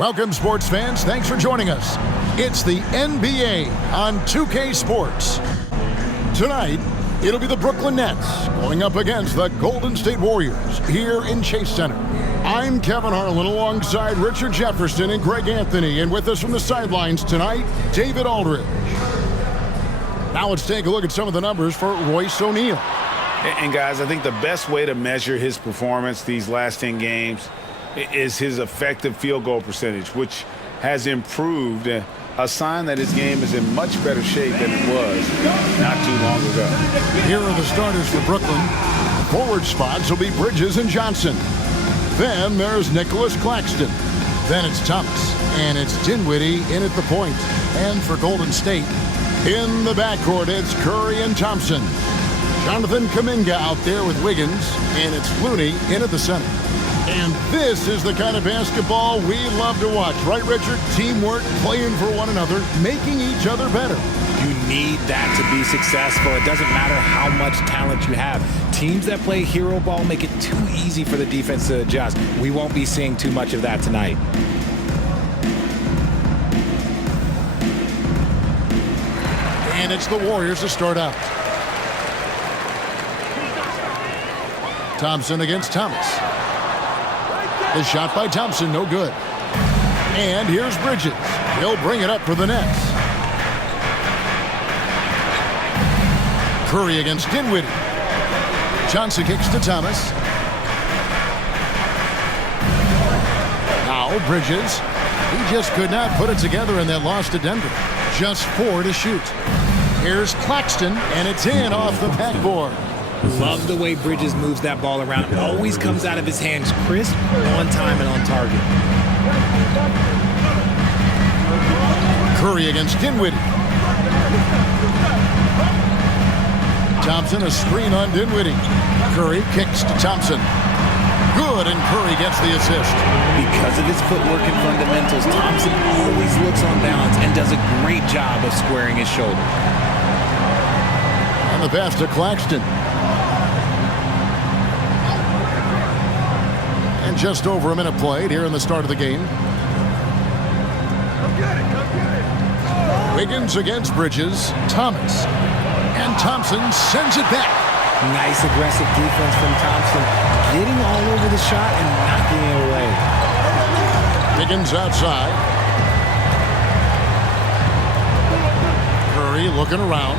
Welcome, sports fans. Thanks for joining us. It's the NBA on 2K Sports. Tonight, it'll be the Brooklyn Nets going up against the Golden State Warriors here in Chase Center. I'm Kevin Harlan alongside Richard Jefferson and Greg Anthony, and with us from the sidelines tonight, David Aldridge. Now let's take a look at some of the numbers for Royce O'Neal. And guys, I think the best way to measure his performance these last 10 games is his effective field goal percentage, which has improved, a sign that his game is in much better shape than it was not too long ago. Here are the starters for Brooklyn. Forward spots will be Bridges and Johnson. Then there's Nicholas Claxton. Then it's Thomas, and it's Dinwiddie in at the point. And for Golden State, in the backcourt, it's Curry and Thompson. Jonathan Kuminga out there with Wiggins, and it's Looney in at the center. And this is the kind of basketball we love to watch, right, Richard? Teamwork, playing for one another, making each other better. You need that to be successful. It doesn't matter how much talent you have. Teams that play hero ball make it too easy for the defense to adjust. We won't be seeing too much of that tonight. And it's the Warriors to start out. Thompson against Thomas. The shot by Thompson, no good. And here's Bridges. He'll bring it up for the Nets. Curry against Dinwiddie. Johnson kicks to Thomas. Now Bridges. He just could not put it together in that loss to Denver. Just 4 to shoot. Here's Claxton, and it's in off the backboard. Love the way Bridges moves that ball around. It always comes out of his hands crisp, on time, and on target. Curry against Dinwiddie. Thompson, a screen on Dinwiddie. Curry kicks to Thompson. Good, and Curry gets the assist. Because of his footwork and fundamentals, Thompson always looks on balance and does a great job of squaring his shoulder. And the pass to Claxton. And just over a minute played here in the start of the game. Wiggins against Bridges. Thomas. And Thompson sends it back. Nice aggressive defense from Thompson. Getting all over the shot and knocking it away. Wiggins outside. Curry looking around.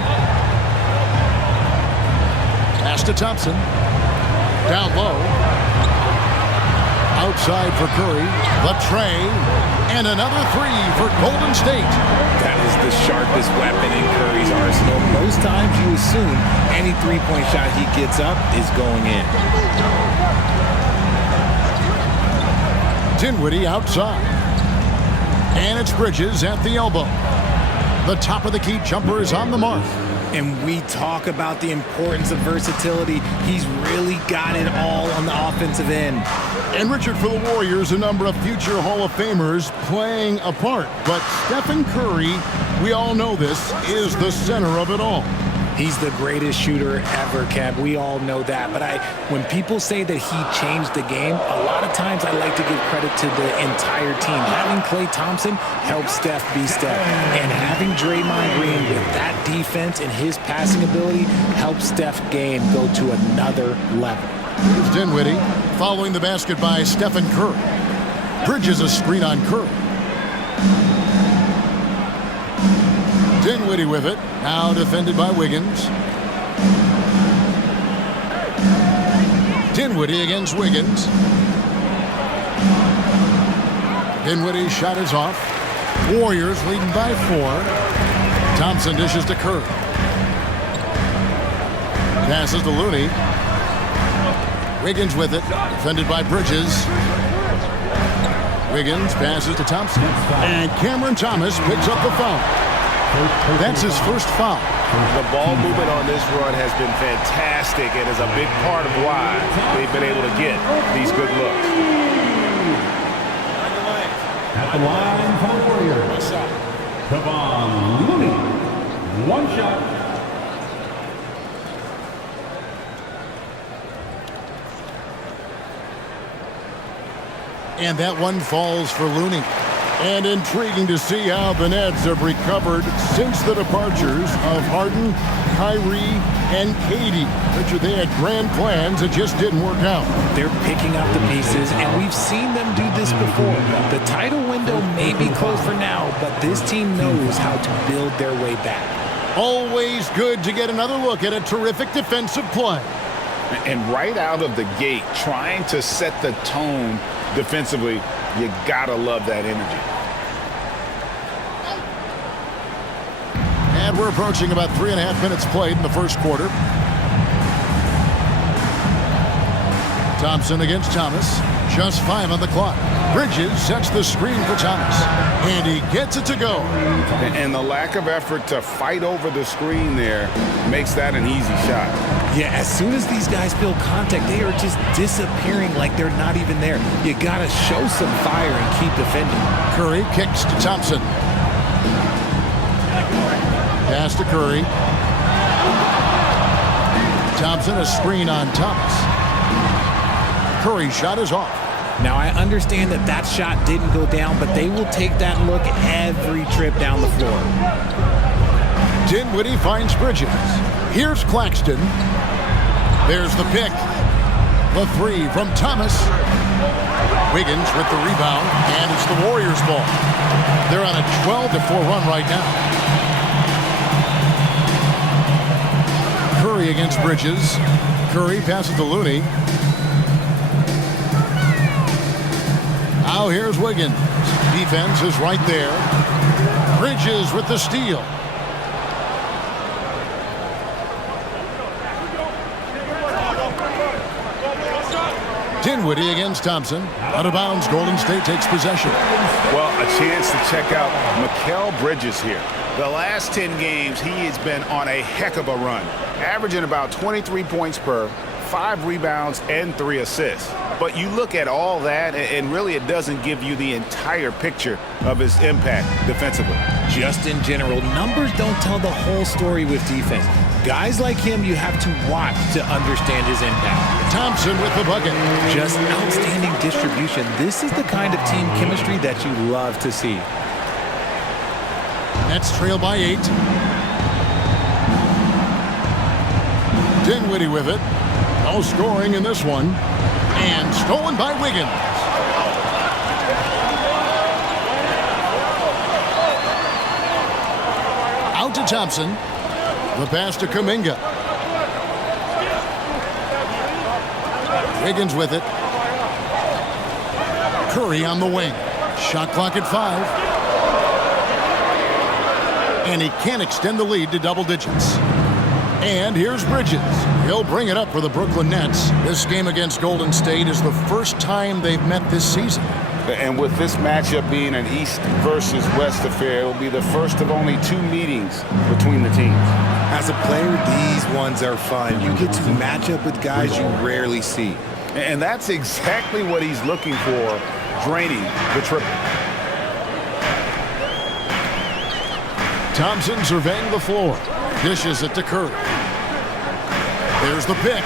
Pass to Thompson. Down low. Outside for Curry, the tray, and another 3 for Golden State. That is the sharpest weapon in Curry's arsenal. Most times you assume any three-point shot he gets up is going in. Dinwiddie outside. And it's Bridges at the elbow. The top of the key jumper is on the mark. And we talk about the importance of versatility. He's really got it all on the offensive end. And Richard, for the Warriors, a number of future Hall of Famers playing a part. But Stephen Curry, we all know this, is the center of it all. He's the greatest shooter ever, Kev. We all know that. But when people say that he changed the game, a lot of times I like to give credit to the entire team. Having Klay Thompson helps Steph be Steph. And having Draymond Green with that defense and his passing ability helps Steph's game go to another level. Here's Dinwiddie following the basket by Stephen Curry. Bridges a screen on Curry. Dinwiddie with it. Now defended by Wiggins. Dinwiddie against Wiggins. Dinwiddie's shot is off. Warriors leading by 4. Thompson dishes to Curry. Passes to Looney. Wiggins with it. Defended by Bridges. Wiggins passes to Thompson. And Cameron Thomas picks up the foul. That's his first foul. The ball movement on this run has been fantastic and is a big part of why they've been able to get these good looks. At the line for the Warriors, Kevon Looney. One shot. And that one falls for Looney. And intriguing to see how the Nets have recovered since the departures of Harden, Kyrie, and KD. Richard, they had grand plans that just didn't work out. They're picking up the pieces, and we've seen them do this before. The title window may be closed for now, but this team knows how to build their way back. Always good to get another look at a terrific defensive play. And right out of the gate, trying to set the tone defensively, you gotta love that energy. And we're approaching about 3.5 minutes played in the first quarter. Thompson against Thomas. Just 5 on the clock. Bridges sets the screen for Thomas. And he gets it to go. And the lack of effort to fight over the screen there makes that an easy shot. Yeah, as soon as these guys feel contact, they are just disappearing like they're not even there. You got to show some fire and keep defending. Curry kicks to Thompson. Pass to Curry. Thompson, a screen on Thomas. Curry's shot is off. Now, I understand that that shot didn't go down, but they will take that look every trip down the floor. Dinwiddie finds Bridges. Here's Claxton. There's the pick. The three from Thomas. Wiggins with the rebound, and it's the Warriors' ball. They're on a 12-4 run right now. Curry against Bridges. Curry passes to Looney. Now here's Wiggins. Defense is right there. Bridges with the steal. Dinwiddie against Thompson. Out of bounds, Golden State takes possession. Well, a chance to check out Mikal Bridges here. The last 10 games, he has been on a heck of a run, averaging about 23 points per, 5 rebounds, and 3 assists. But you look at all that, and really it doesn't give you the entire picture of his impact defensively. Just in general, numbers don't tell the whole story with defense. Guys like him, you have to watch to understand his impact. Thompson with the bucket. Just outstanding distribution. This is the kind of team chemistry that you love to see. Nets trail by 8. Dinwiddie with it. No scoring in this one. And stolen by Wiggins. Out to Thompson. The pass to Kuminga. Wiggins with it. Curry on the wing. Shot clock at 5. And he can't extend the lead to double digits. And here's Bridges. He'll bring it up for the Brooklyn Nets. This game against Golden State is the first time they've met this season. And with this matchup being an East versus West affair, it will be the first of only 2 meetings between the teams. As a player, these ones are fun. You get to match up with guys you rarely see. And that's exactly what he's looking for, draining the triple. Thompson surveying the floor. Dishes it to Curry. There's the pick.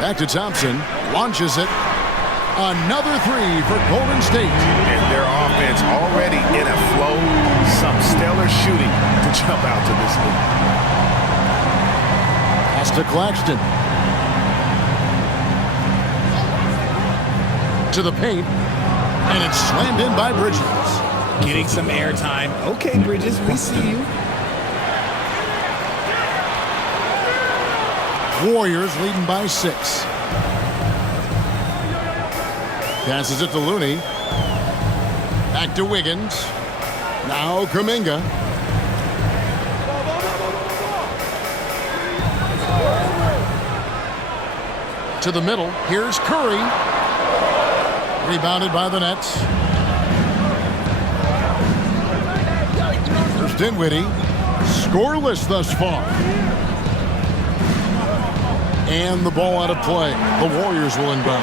Back to Thompson. Launches it. Another 3 for Golden State. And their offense already in a flow. Some stellar shooting to jump out to this lead. Pass to Claxton. To the paint. And it's slammed in by Bridges. Getting some airtime. Okay, Bridges, we see you. Warriors leading by 6. Passes it to Looney. Back to Wiggins. Now Kuminga. To the middle. Here's Curry. Rebounded by the Nets. There's Dinwiddie. Scoreless thus far. And the ball out of play. The Warriors will inbound.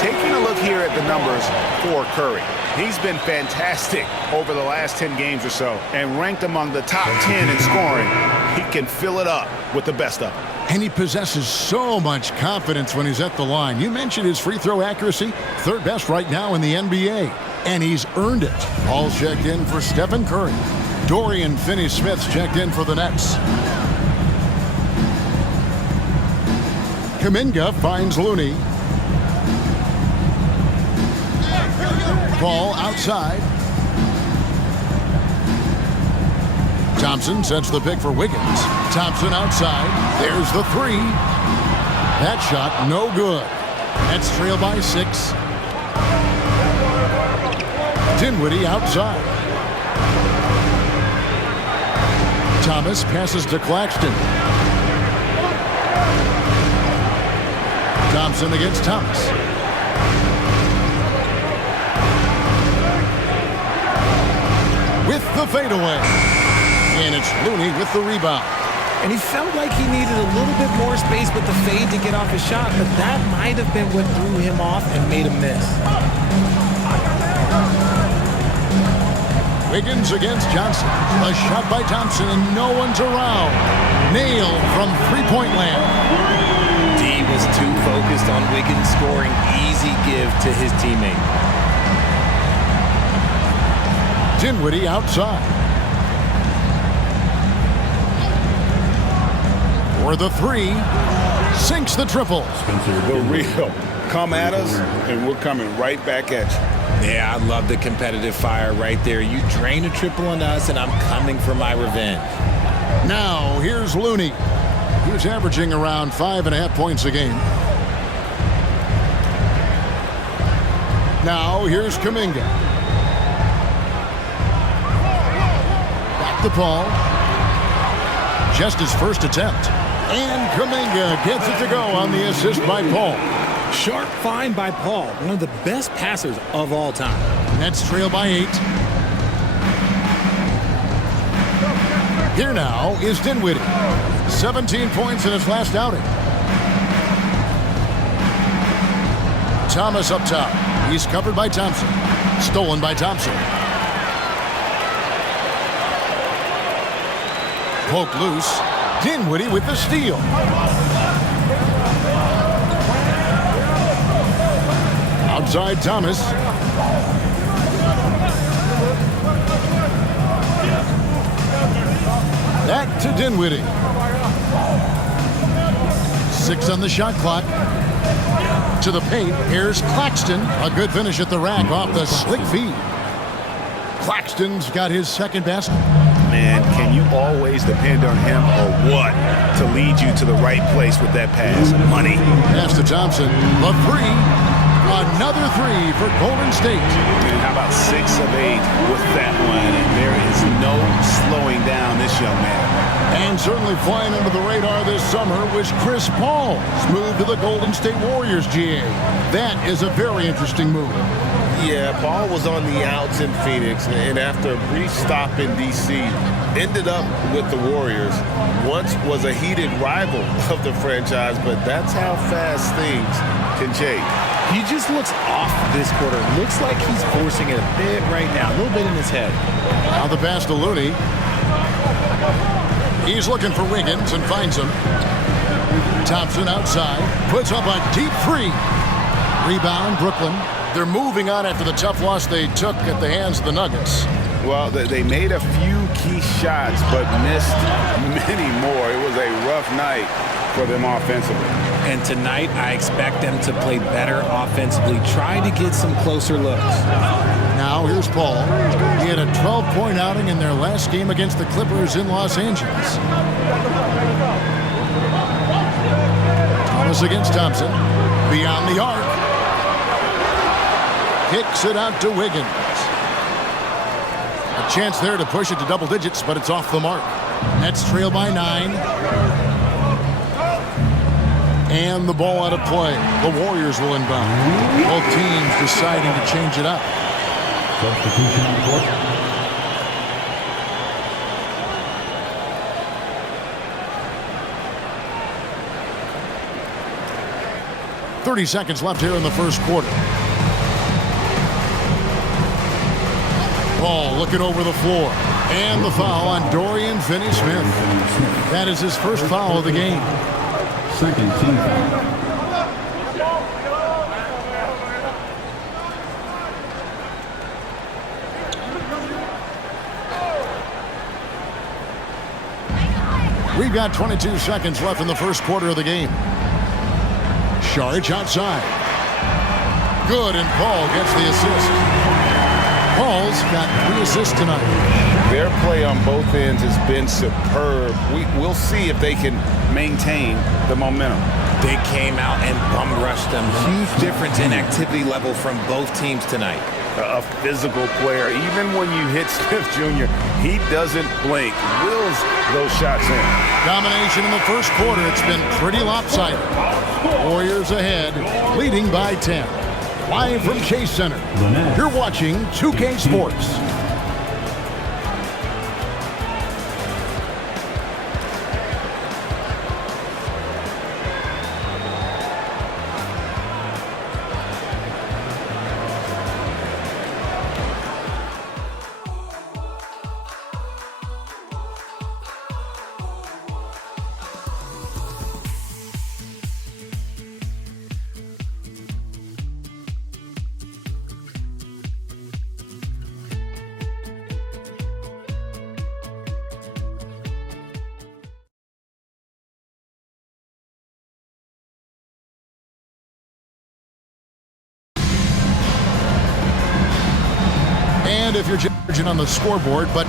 Taking a look here at the numbers for Curry. He's been fantastic over the last 10 games or so and ranked among the top 10 in scoring. He can fill it up with the best of them. And he possesses so much confidence when he's at the line. You mentioned his free throw accuracy, 3rd best right now in the NBA. And he's earned it. All checked in for Stephen Curry. Dorian Finney-Smith's checked in for the Nets. Kuminga finds Looney. Ball outside. Thompson sets the pick for Wiggins. Thompson outside. There's the three. That shot no good. Nets trail by 6. Dinwiddie outside. Thomas passes to Claxton. Thompson against Thomas. With the fadeaway. And it's Looney with the rebound. And he felt like he needed a little bit more space with the fade to get off his shot, but that might have been what threw him off and made him miss. Wiggins against Johnson. A shot by Thompson, and no one's around. Nailed from three-point land. D was too focused on Wiggins scoring. Easy give to his teammate. Dinwiddie outside. For the three. Sinks the triple. The real. Come at us, and we're coming right back at you. Yeah, I love the competitive fire right there. You drain a triple on us, and I'm coming for my revenge. Now, here's Looney. He was averaging around 5.5 points a game. Now, here's Kuminga. Back the ball. Just his first attempt. And Kuminga gets it to go on the assist by Paul. Sharp find by Paul, one of the best passers of all time. Nets trail by 8. Here now is Dinwiddie. 17 points in his last outing. Thomas up top. He's covered by Thompson. Stolen by Thompson. Poked loose. Dinwiddie with the steal. Outside Thomas. Back to Dinwiddie. 6 on the shot clock. To the paint. Here's Claxton. A good finish at the rack off the slick feed. Claxton's got his second basket. Man, can you always depend on him or what to lead you to the right place with that pass? Money. Pass to Thompson. The three. Another three for Golden State. And how about 6 of 8 with that one? And there is no slowing down this young man. And certainly flying under the radar this summer was Chris Paul's move to the Golden State Warriors, GA. That is a very interesting move. Yeah, Paul was on the outs in Phoenix, and after a brief stop in D.C., ended up with the Warriors. Once was a heated rival of the franchise, but that's how fast things can change. He just looks off this quarter. Looks like he's forcing it a bit right now, a little bit in his head. Now the pass to Looney. He's looking for Wiggins and finds him. Thompson outside, puts up a deep three. Rebound, Brooklyn. They're moving on after the tough loss they took at the hands of the Nuggets. Well, they made a few key shots, but missed many more. It was a rough night for them offensively. And tonight, I expect them to play better offensively. Try to get some closer looks. Now, here's Paul. He had a 12-point outing in their last game against the Clippers in Los Angeles. Thomas against Thompson. Beyond the arc. Kicks it out to Wiggins. A chance there to push it to double digits, but it's off the mark. Nets trail by 9. And the ball out of play. The Warriors will inbound. Both teams deciding to change it up. Substitution on the court. 30 seconds left here in the first quarter. Ball looking over the floor. And the foul on Dorian Finney-Smith. That is his first foul of the game. Second team foul. – We've got 22 seconds left in the first quarter of the game. Sharge outside. Good, and Paul gets the assist. Paul's got 3 assists tonight. Their play on both ends has been superb. We'll see if they can maintain the momentum. They came out and bum rushed them. Huge difference in activity level from both teams tonight. A physical player. Even when you hit Smith Jr., he doesn't blink. Wills those shots in. Domination in the first quarter. It's been pretty lopsided. Warriors ahead, leading by 10. Live from Chase Center, you're watching 2K Sports. And if you're judging on the scoreboard, but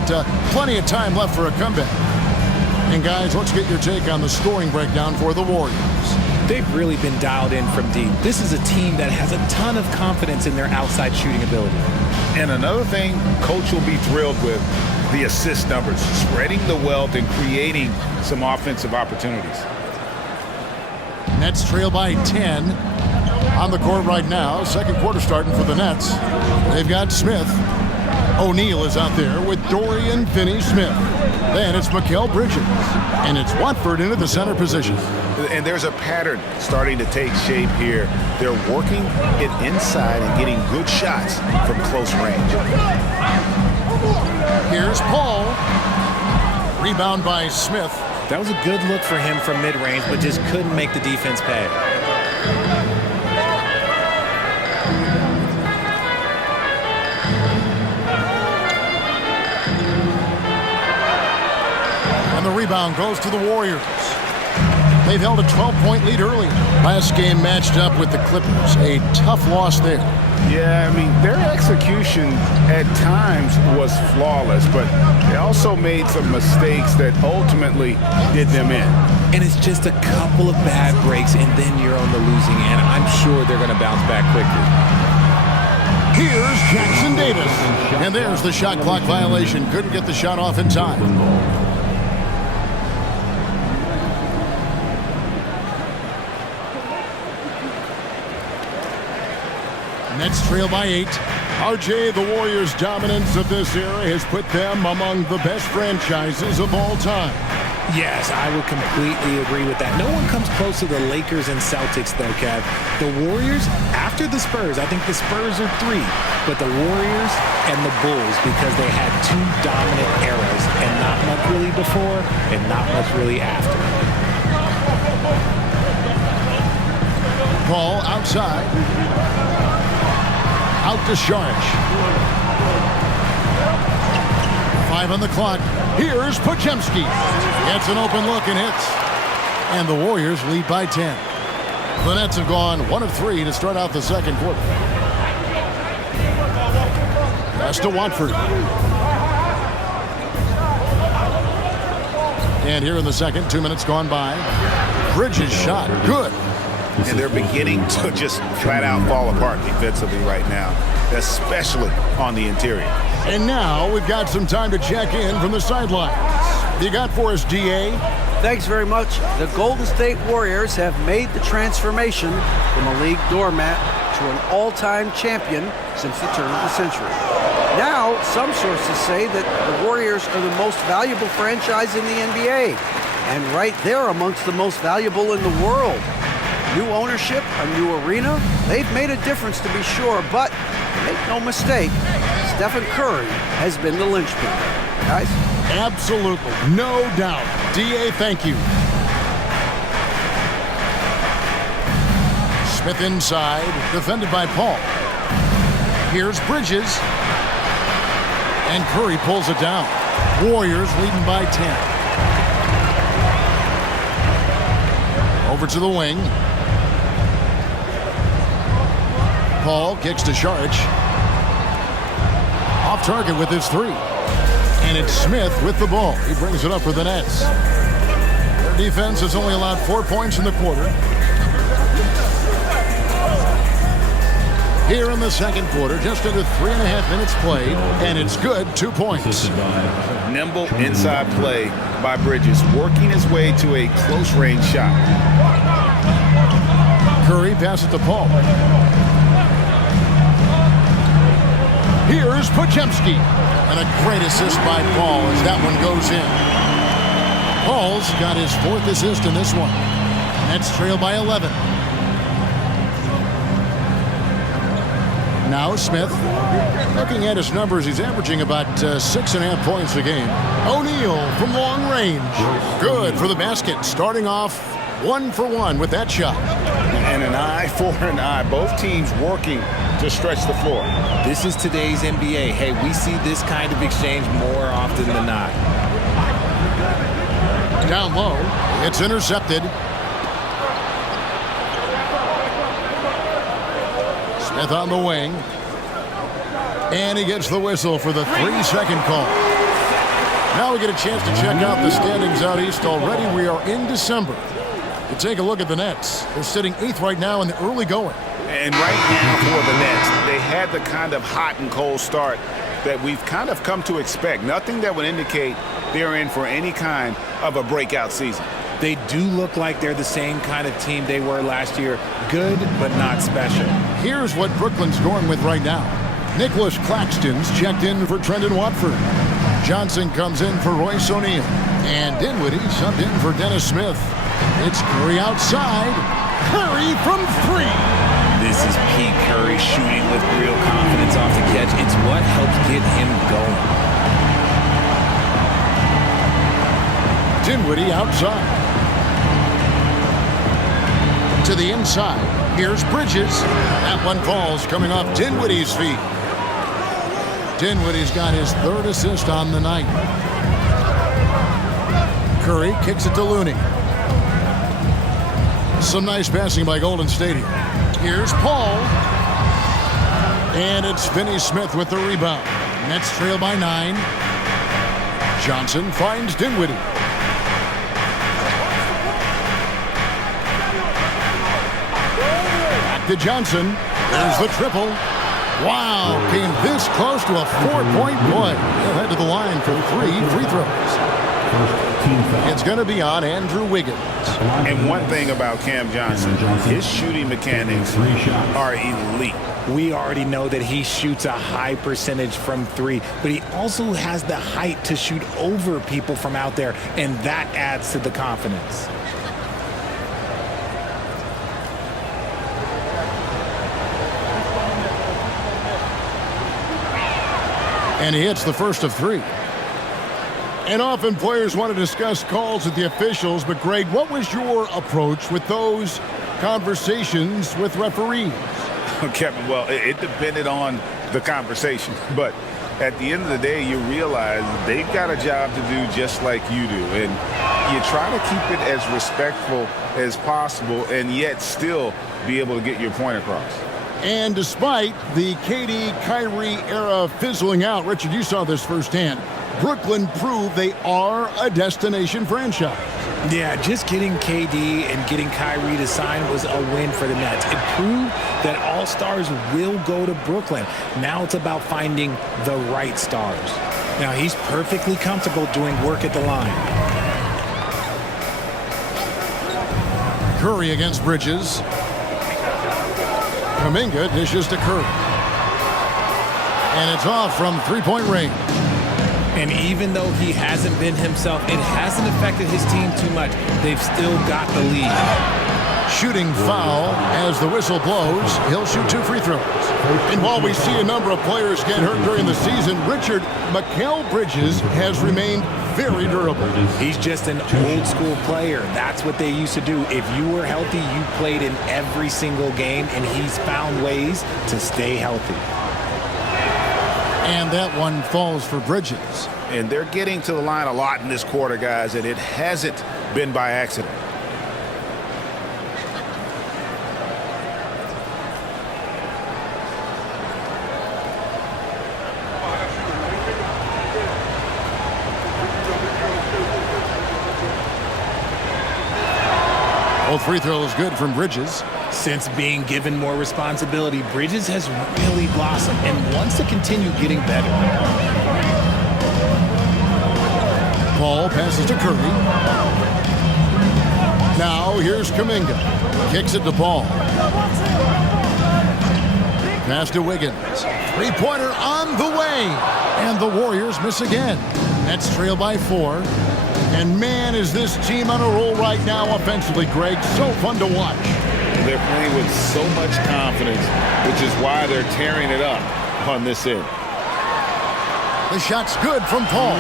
plenty of time left for a comeback. And guys, let's get your take on the scoring breakdown for the Warriors. They've really been dialed in from deep. This is a team that has a ton of confidence in their outside shooting ability. And another thing Coach will be thrilled with, the assist numbers, spreading the wealth and creating some offensive opportunities. Nets trail by 10 on the court right now. Second quarter starting for the Nets. They've got Smith. O'Neal is out there with Dorian Finney-Smith. Then it's Mikal Bridges. And it's Watford into the center position. And there's a pattern starting to take shape here. They're working it inside and getting good shots from close range. Here's Paul. Rebound by Smith. That was a good look for him from mid-range, but just couldn't make the defense pay. And the rebound goes to the Warriors. They've held a 12-point lead early. Last game matched up with the Clippers. A tough loss there. Yeah, I mean, their execution at times was flawless, but they also made some mistakes that ultimately did them in. And it's just a couple of bad breaks, and then you're on the losing end. I'm sure they're going to bounce back quickly. Here's Jackson Davis. And there's the shot clock violation. Couldn't get the shot off in time. Nets trail by 8. RJ, the Warriors' dominance of this era has put them among the best franchises of all time. Yes, I would completely agree with that. No one comes close to the Lakers and Celtics, though, Kev. The Warriors, after the Spurs, I think the Spurs are 3, but the Warriors and the Bulls, because they had 2 dominant eras, and not much really before and not much really after. Ball outside. Out to Sharge. 5 on the clock. Here's Podziemski. Gets an open look and hits. And the Warriors lead by 10. The Nets have gone 1 of 3 to start out the second quarter. Pass to Watford. And here in the second, 2 minutes gone by. Bridges shot. Good. And they're beginning to just flat out fall apart defensively right now, especially on the interior. And now we've got some time to check in from the sidelines. You got for us, DA? Thanks very much. The Golden State Warriors have made the transformation from a league doormat to an all-time champion since the turn of the century. Now, some sources say that the Warriors are the most valuable franchise in the NBA, and right there amongst the most valuable in the world. New ownership, a new arena, they've made a difference to be sure, but make no mistake, Stephen Curry has been the linchpin. Guys? Absolutely, no doubt. DA, thank you. Smith inside, defended by Paul. Here's Bridges. And Curry pulls it down. Warriors leading by 10. Over to the wing. Paul kicks to Sharch. Off target with his three. And it's Smith with the ball. He brings it up for the Nets. Their defense has only allowed 4 points in the quarter. Here in the second quarter, just under 3.5 minutes played, and it's good, 2 points. Nimble inside play by Bridges, working his way to a close-range shot. Curry passes to Paul. Here's Podziemski. And a great assist by Paul as that one goes in. Paul's got his 4th assist in this one. Nets trail by 11. Now Smith. Looking at his numbers, he's averaging about 6.5 points a game. O'Neal from long range. Good for the basket. Starting off 1 for 1 with that shot. And an eye for an eye. Both teams working to stretch the floor. This is today's NBA. Hey, we see this kind of exchange more often than not. Down low. It's intercepted. Smith on the wing. And he gets the whistle for the 3-second call. Now we get a chance to check out the standings out east already. We are in December. You take a look at the Nets. They're sitting 8th right now in the early going. And right now for the Nets, they had the kind of hot and cold start that we've kind of come to expect. Nothing that would indicate they're in for any kind of a breakout season. They do look like they're the same kind of team they were last year. Good, but not special. Here's what Brooklyn's going with right now. Nicholas Claxton's checked in for Trendon Watford. Johnson comes in for Royce O'Neal. And Dinwiddie subbed in for Dennis Smith. It's Curry outside. Curry from 3. This is Pete Curry shooting with real confidence off the catch. It's what helps get him going. Dinwiddie outside. To the inside. Here's Bridges. That one falls coming off Dinwiddie's feet. Dinwiddie's got his 3rd assist on the night. Curry kicks it to Looney. Some nice passing by Golden State here. Here's Paul. And it's Finney Smith with the rebound. Nets trail by 9. Johnson finds Dinwiddie. Back to Johnson. There's the triple. Wow, came this close to a 4-point play. He'll head to the line for 3 free throws. It's going to be on Andrew Wiggins. And one thing about Cam Johnson, his shooting mechanics are elite. We already know that he shoots a high percentage from 3, but he also has the height to shoot over people from out there, and that adds to the confidence. And he hits the first of 3. And often players want to discuss calls with the officials, but Greg, what was your approach with those conversations with referees? Kevin, well, it depended on the conversation, but at the end of the day, you realize they've got a job to do just like you do, and you try to keep it as respectful as possible and yet still be able to get your point across. And despite the KD-Kyrie era fizzling out, Richard, you saw this firsthand, Brooklyn proved they are a destination franchise. Yeah, just getting KD and getting Kyrie to sign was a win for the Nets. It proved that all stars will go to Brooklyn. Now it's about finding the right stars. Now he's perfectly comfortable doing work at the line. Curry against Bridges. Kuminga dishes to Curry. And it's off from 3-point range. And even though he hasn't been himself, it hasn't affected his team too much. They've still got the lead. Shooting foul as the whistle blows. He'll shoot 2 free throws. And while we see a number of players get hurt during the season, Richard, Mikal Bridges has remained very durable. He's just an old school player. That's what they used to do. If you were healthy, you played in every single game, and he's found ways to stay healthy. And that one falls for Bridges. And they're getting to the line a lot in this quarter, guys, and it hasn't been by accident. Both free throws good from Bridges. Since being given more responsibility, Bridges has really blossomed and wants to continue getting better. Paul passes to Curry. Now here's Kuminga. Kicks it to Paul. Pass to Wiggins. Three-pointer on the way. And the Warriors miss again. Nets trail by 4. And man, is this team on a roll right now offensively, Greg. So fun to watch. They're playing with so much confidence, which is why they're tearing it up on this end. The shot's good from Paul.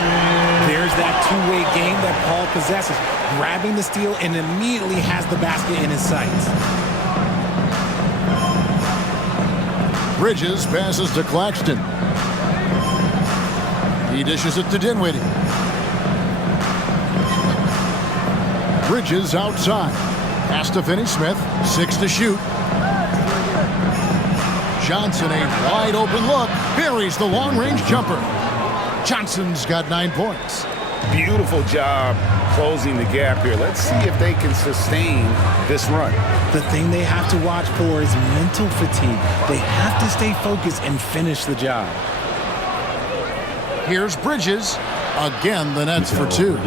There's that two-way game that Paul possesses, grabbing the steal and immediately has the basket in his sights. Bridges passes to Claxton. He dishes it to Dinwiddie. Bridges outside. Pass to Finney-Smith. 6 to shoot. Johnson, a wide open look. Buries the long-range jumper. Johnson's got 9 points. Beautiful job closing the gap here. Let's see if they can sustain this run. The thing they have to watch for is mental fatigue. They have to stay focused and finish the job. Here's Bridges. Again, the Nets for 2.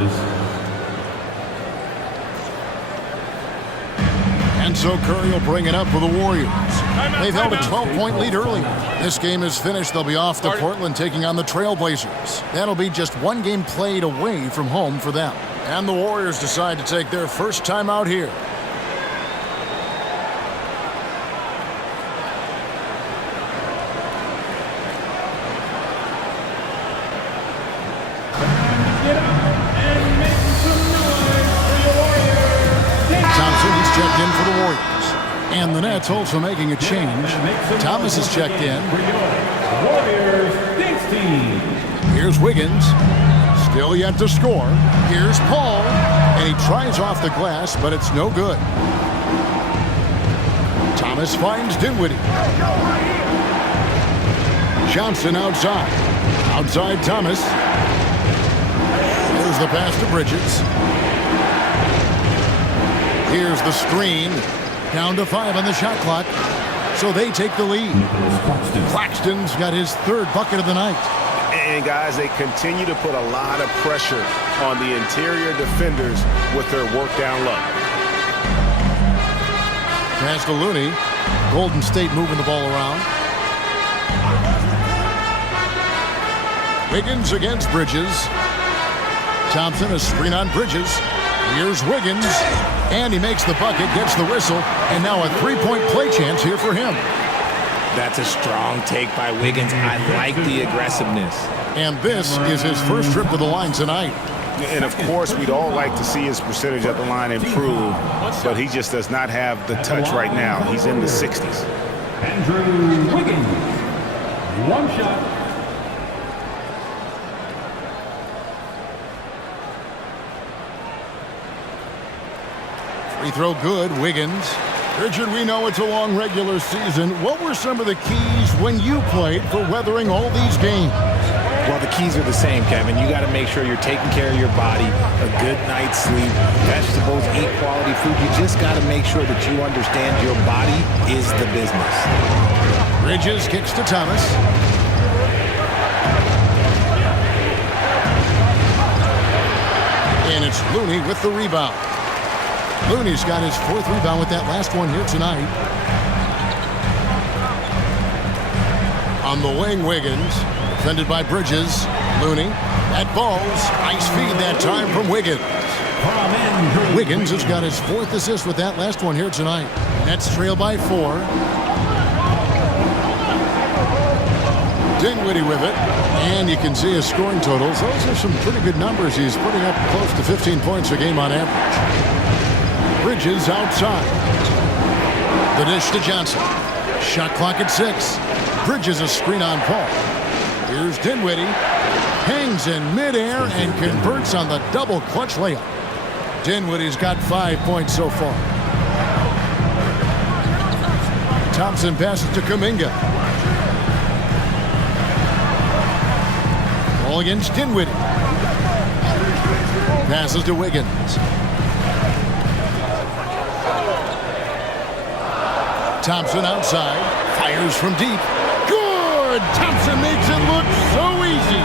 And so Curry will bring it up for the Warriors. They've held a 12-point lead earlier. This game is finished. They'll be off to Portland taking on the Trailblazers. That'll be just one game played away from home for them. And the Warriors decide to take their first time out here. Checked in for the Warriors. And the Nets also making a change. Thomas is checked in. Warriors, thanks team. Here's Wiggins. Still yet to score. Here's Paul. And he tries off the glass, but it's no good. Thomas finds Dinwiddie. Johnson outside. Outside Thomas. Here's the pass to Bridges. Here's the screen. Down to 5 on the shot clock. So they take the lead. Claxton's got his 3rd bucket of the night. And guys, they continue to put a lot of pressure on the interior defenders with their work down low. Pass to Looney. Golden State moving the ball around. Wiggins against Bridges. Thompson, a screen on Bridges. Here's Wiggins. And he makes the bucket, gets the whistle, and now a 3-point play chance here for him. That's a strong take by Wiggins. I like the aggressiveness. And this is his first trip to the line tonight. And, of course, we'd all like to see his percentage at the line improve, but he just does not have the touch right now. He's in the 60s. Andrew Wiggins. 1 shot. Free throw good, Wiggins. Richard, we know it's a long regular season. What were some of the keys when you played for weathering all these games? Well, the keys are the same, Kevin. You got to make sure you're taking care of your body, a good night's sleep, vegetables, eat quality food. You just got to make sure that you understand your body is the business. Bridges kicks to Thomas. And it's Looney with the rebound. Looney's got his 4th rebound with that last one here tonight. On the wing, Wiggins. Defended by Bridges. Looney. That ball's nice feed that time from Wiggins. Wiggins has got his 4th assist with that last one here tonight. Nets trail by 4. Dinwiddie with it. And you can see his scoring totals. Those are some pretty good numbers. He's putting up close to 15 points a game on average. Bridges outside. The dish to Johnson. Shot clock at 6. Bridges a screen on Paul. Here's Dinwiddie. Hangs in midair and converts on the double clutch layup. Dinwiddie's got 5 points so far. Thompson passes to Kuminga. Ball against Dinwiddie. Passes to Wiggins. Thompson outside, fires from deep. Good! Thompson makes it look so easy.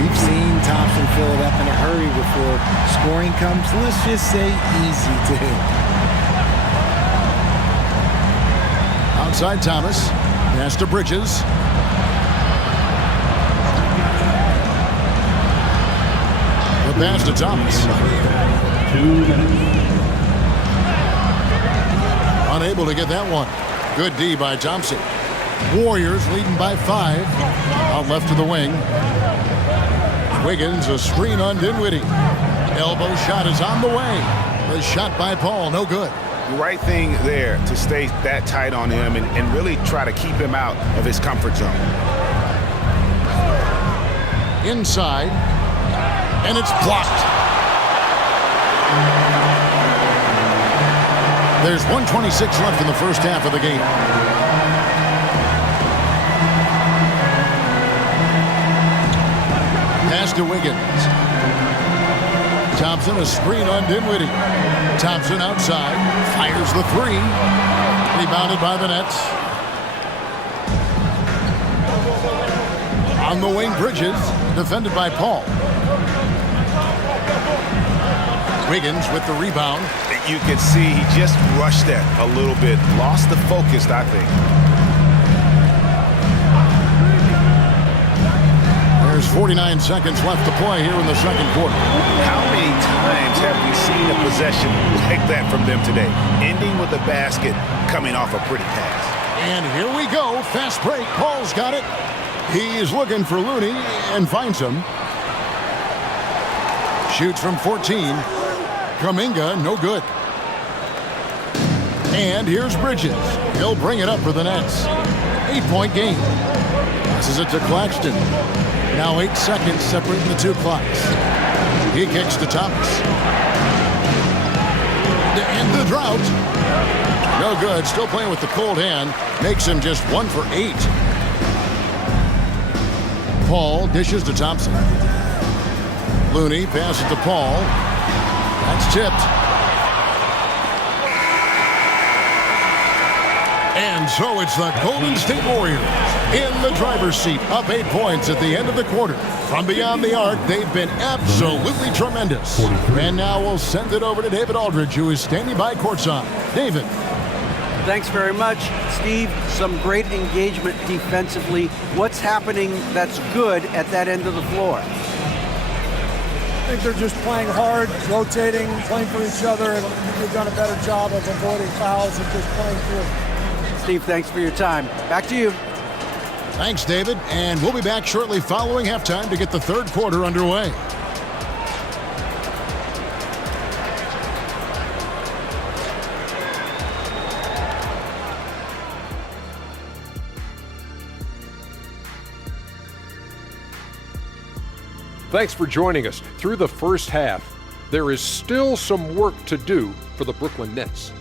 We've seen Thompson fill it up in a hurry before scoring comes, let's just say, easy to him. Outside Thomas, pass to Bridges. The pass to Thomas. 2 minutes. Unable to get that one. Good D by Thompson. Warriors leading by 5. Out left to the wing. Wiggins, a screen on Dinwiddie. Elbow shot is on the way. The shot by Paul, no good. The right thing there to stay that tight on him and really try to keep him out of his comfort zone. Inside, and it's blocked. There's 1:26 left in the first half of the game. Pass to Wiggins. Thompson, a screen on Dinwiddie. Thompson outside, fires the 3. Rebounded by the Nets. On the wing, Bridges, defended by Paul. Wiggins with the rebound. You can see he just rushed that a little bit. Lost the focus, I think. There's 49 seconds left to play here in the second quarter. How many times have we seen a possession like that from them today? Ending with a basket, coming off a pretty pass. And here we go. Fast break. Paul's got it. He's looking for Looney and finds him. Shoots from 14. Kuminga, no good. And here's Bridges. He'll bring it up for the Nets. 8-point game. Passes it to Claxton. Now 8 seconds separating the two clocks. He kicks to Thomas. To end the drought. No good. Still playing with the cold hand. Makes him just 1 for 8. Paul dishes to Thompson. Looney passes to Paul. That's tipped. And so it's the Golden State Warriors in the driver's seat, up 8 points at the end of the quarter. From beyond the arc, they've been absolutely tremendous. And now we'll send it over to David Aldridge, who is standing by courtside. David. Thanks very much, Steve. Some great engagement defensively. What's happening that's good at that end of the floor? I think they're just playing hard, rotating, playing for each other, and they've done a better job of avoiding fouls and just playing through. Steve, thanks for your time. Back to you. Thanks, David. And we'll be back shortly following halftime to get the third quarter underway. Thanks for joining us. Through the first half, there is still some work to do for the Brooklyn Nets.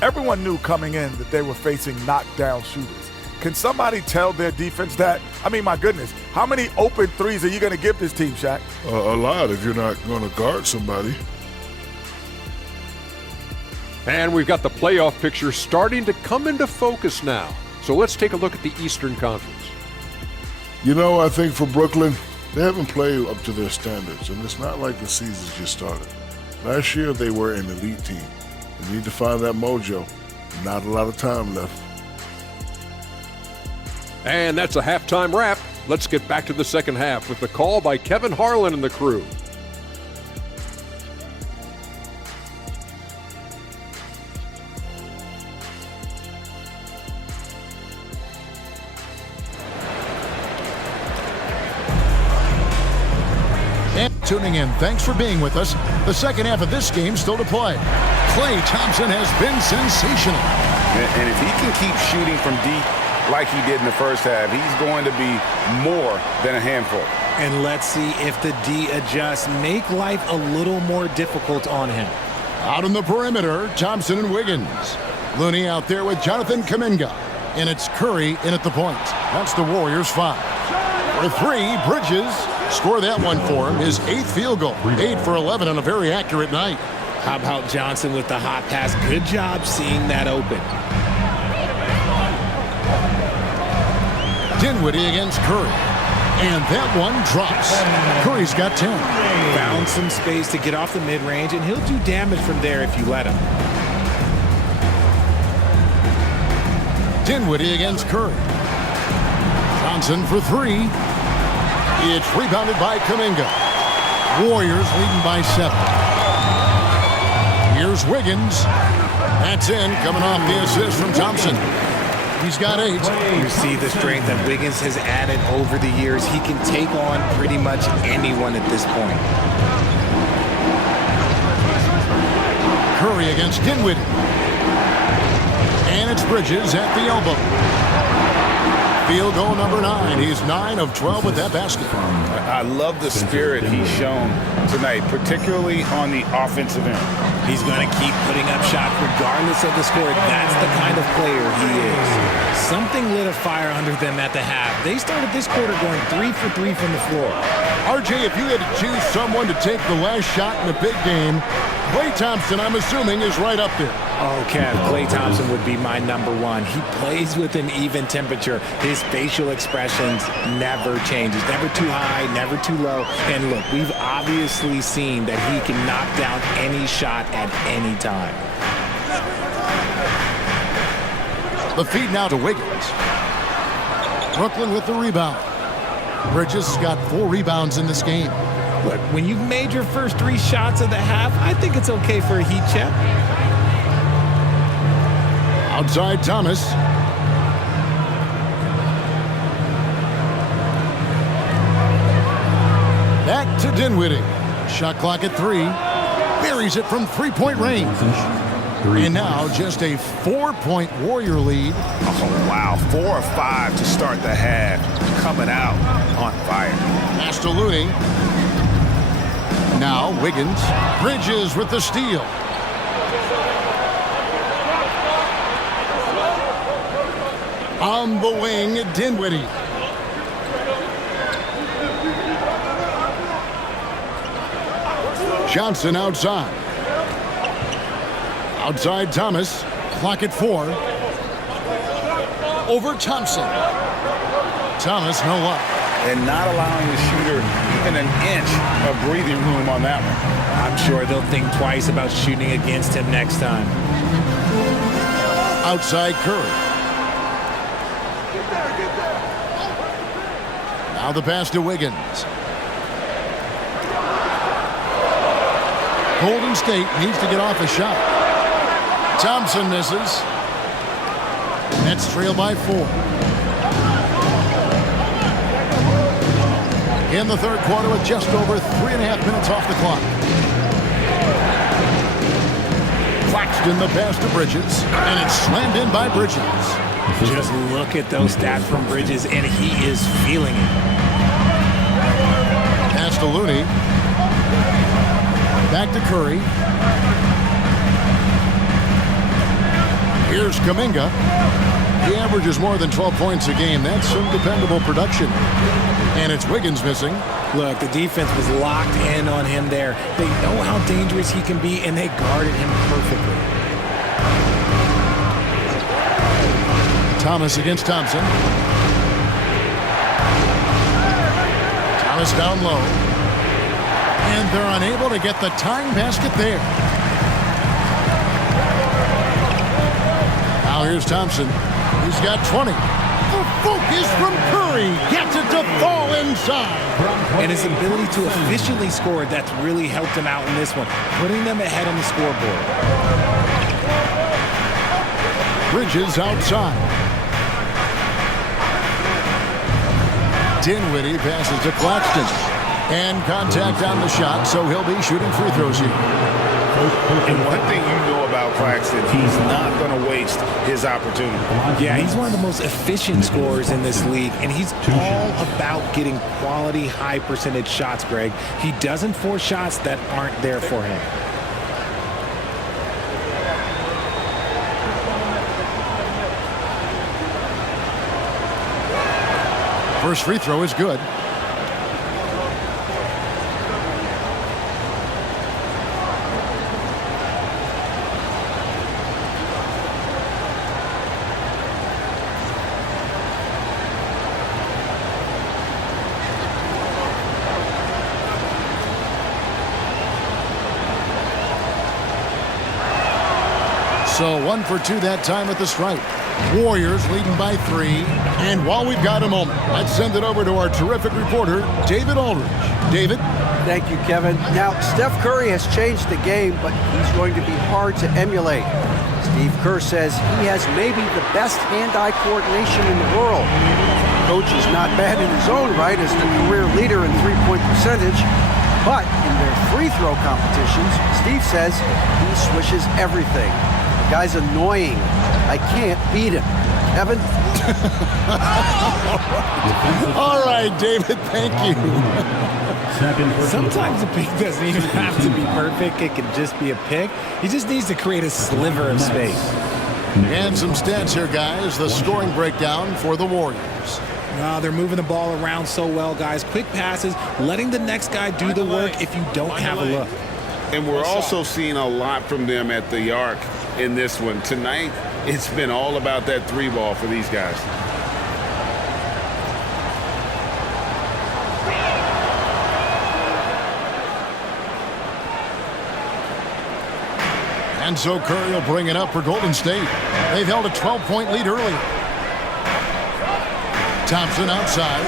Everyone knew coming in that they were facing knockdown shooters. Can somebody tell their defense that? I mean, my goodness, how many open threes are you going to give this team, Shaq? A lot if you're not going to guard somebody. And we've got the playoff picture starting to come into focus now. So let's take a look at the Eastern Conference. You know, I think for Brooklyn, they haven't played up to their standards, and it's not like the season's just started. Last year, they were an elite team. They need to find that mojo. Not a lot of time left. And that's a halftime wrap. Let's get back to the second half with the call by Kevin Harlan and the crew. Tuning in, thanks for being with us. The second half of this game still to play. Klay Thompson has been sensational. And if he can keep shooting from deep like he did in the first half, he's going to be more than a handful. And let's see if the D adjusts, make life a little more difficult on him. Out on the perimeter, Thompson and Wiggins. Looney out there with Jonathan Kuminga. And it's Curry in at the point. That's the Warriors' 5. For 3, Bridges. Score that one for him, his 8th field goal. 8 for 11 on a very accurate night. How about Johnson with the hot pass? Good job seeing that open. Dinwiddie against Curry. And that one drops. Curry's got 10. Found some space to get off the mid-range, and he'll do damage from there if you let him. Dinwiddie against Curry. Johnson for three. It's rebounded by Kuminga. Warriors leading by 7. Here's Wiggins. That's in, coming off the assist from Thompson. He's got 8. You see the strength that Wiggins has added over the years. He can take on pretty much anyone at this point. Curry against Dinwiddie. And it's Bridges at the elbow. Field goal number 9. He's 9 of 12 with that basket. I love the spirit he's shown tonight, particularly on the offensive end. He's going to keep putting up shots regardless of the score. That's the kind of player he is. Something lit a fire under them at the half. They started this quarter going 3 for 3 from the floor. RJ, if you had to choose someone to take the last shot in a big game, Klay Thompson, I'm assuming, is right up there. Oh, Kev, Klay Thompson would be my number 1. He plays with an even temperature. His facial expressions never change. He's never too high, never too low. And look, we've obviously seen that he can knock down any shot at any time. The feed now to Wiggins. Brooklyn with the rebound. Bridges has got 4 rebounds in this game. Look, when you've made your first 3 shots of the half, I think it's okay for a heat check. Outside Thomas. Back to Dinwiddie. Shot clock at 3. Buries it from 3-point range. And now just a 4-point Warrior lead. Oh, wow. 4 or 5 to start the half. Coming out on fire. Pass to Looney. Now Wiggins. Bridges with the steal. On the wing, Dinwiddie. Johnson outside. Outside Thomas. Clock at 4. Over Thompson. Thomas, no luck. And not allowing the shooter even an inch of breathing room on that one. I'm sure they'll think twice about shooting against him next time. Outside Curry. Now the pass to Wiggins. Golden State needs to get off a shot. Thompson misses. Nets trail by 4. In the third quarter with just over 3.5 minutes off the clock. Claxton the pass to Bridges, and it's slammed in by Bridges. Just look at those stats from Bridges, and he is feeling it. Pass to Looney. Back to Curry. Here's Kuminga. He averages more than 12 points a game. That's some dependable production. And it's Wiggins missing. Look, the defense was locked in on him there. They know how dangerous he can be, and they guarded him perfectly. Thomas against Thompson. Thomas down low. And they're unable to get the tying basket there. Now here's Thompson. He's got 20. The focus from Curry gets it to fall inside. And his ability to efficiently score, that's really helped him out in this one, putting them ahead on the scoreboard. Bridges outside. Dinwiddie passes to Claxton. And contact on the shot, so he'll be shooting free throws here. And one thing you know about Claxton, he's not going to waste his opportunity. Yeah, he's one of the most efficient scorers in this league, and he's all about getting quality, high-percentage shots, Greg. He doesn't force shots that aren't there for him. First free throw is good. So 1 for 2 that time at the stripe. Warriors leading by 3. And while we've got a moment, let's send it over to our terrific reporter, David Aldridge. David? Thank you, Kevin. Now, Steph Curry has changed the game, but he's going to be hard to emulate. Steve Kerr says he has maybe the best hand-eye coordination in the world. Coach is not bad in his own right as the career leader in three-point percentage, but in their free throw competitions, Steve says he swishes everything. The guy's annoying. I can't beat him. Kevin? All right, David, thank you. Sometimes a pick doesn't even have to be perfect. It can just be a pick. He just needs to create a sliver of space. And some stats here, guys. The scoring breakdown for the Warriors. They're moving the ball around so well, guys. Quick passes, letting the next guy do the work if you don't have a look. And we're also seeing a lot from them at the arc in this one. Tonight, it's been all about that three ball for these guys. And so Curry will bring it up for Golden State. They've held a 12-point lead earlier. Thompson outside.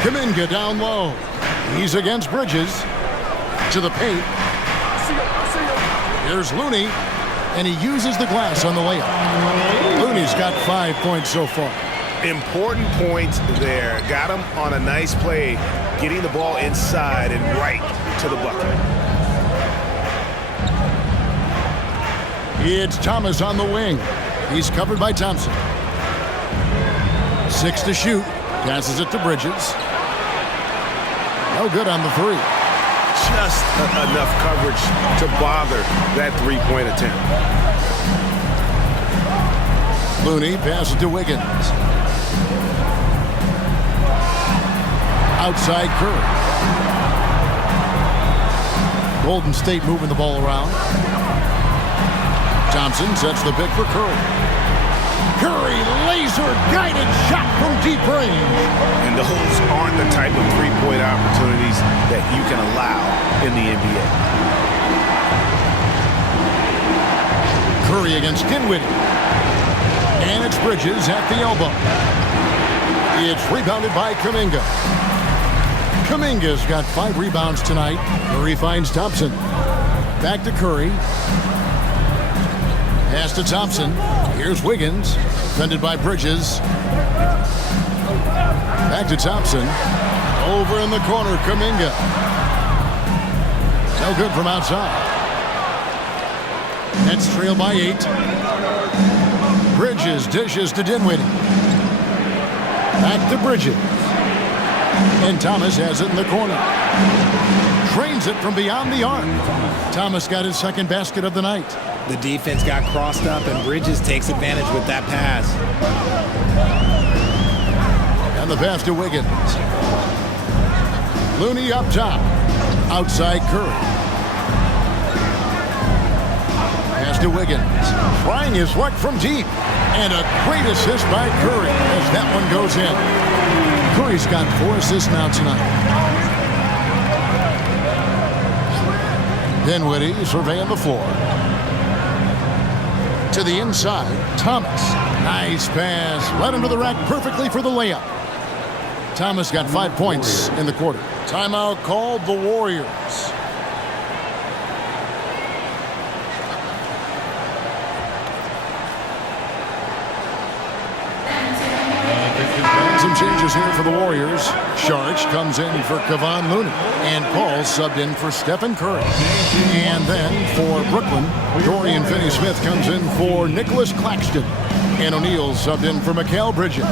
Kuminga down low. He's against Bridges. To the paint. Here's Looney. And he uses the glass on the layup. Looney's got 5 points so far. Important points there. Got him on a nice play, getting the ball inside and right to the bucket. It's Thomas on the wing. He's covered by Thompson. 6 to shoot. Passes it to Bridges. No good on the three. Just enough coverage to bother that three-point attempt. Looney passes to Wiggins. Outside Curry. Golden State moving the ball around. Thompson sets the pick for Curry. Curry laser-guided shot from deep range. And those aren't the type of three-point opportunities that you can allow in the NBA. Curry against Dinwiddie. And it's Bridges at the elbow. It's rebounded by Kuminga. Kuminga's got 5 rebounds tonight. Curry finds Thompson. Back to Curry. Pass to Thompson. Here's Wiggins. Defended by Bridges. Back to Thompson. Over in the corner, Kuminga. No good from outside. Nets trail by 8. Bridges dishes to Dinwiddie. Back to Bridges. And Thomas has it in the corner. Trains it from beyond the arc. Thomas got his second basket of the night. The defense got crossed up, and Bridges takes advantage with that pass. And the pass to Wiggins. Looney up top. Outside Curry. Pass to Wiggins. Trying his luck from deep. And a great assist by Curry as that one goes in. Curry's got 4 assists now tonight. Dinwiddie surveying the floor. To the inside, Thomas. Nice pass. Led him to the rack perfectly for the layup. Thomas got 5 points in the quarter. Timeout called the Warriors. Some changes here for the Warriors. Sharch comes in for Kevon Looney. And Paul subbed in for Stephen Curry. And then for Brooklyn, Dorian Finney-Smith comes in for Nicholas Claxton. And O'Neal subbed in for Mikal Bridges.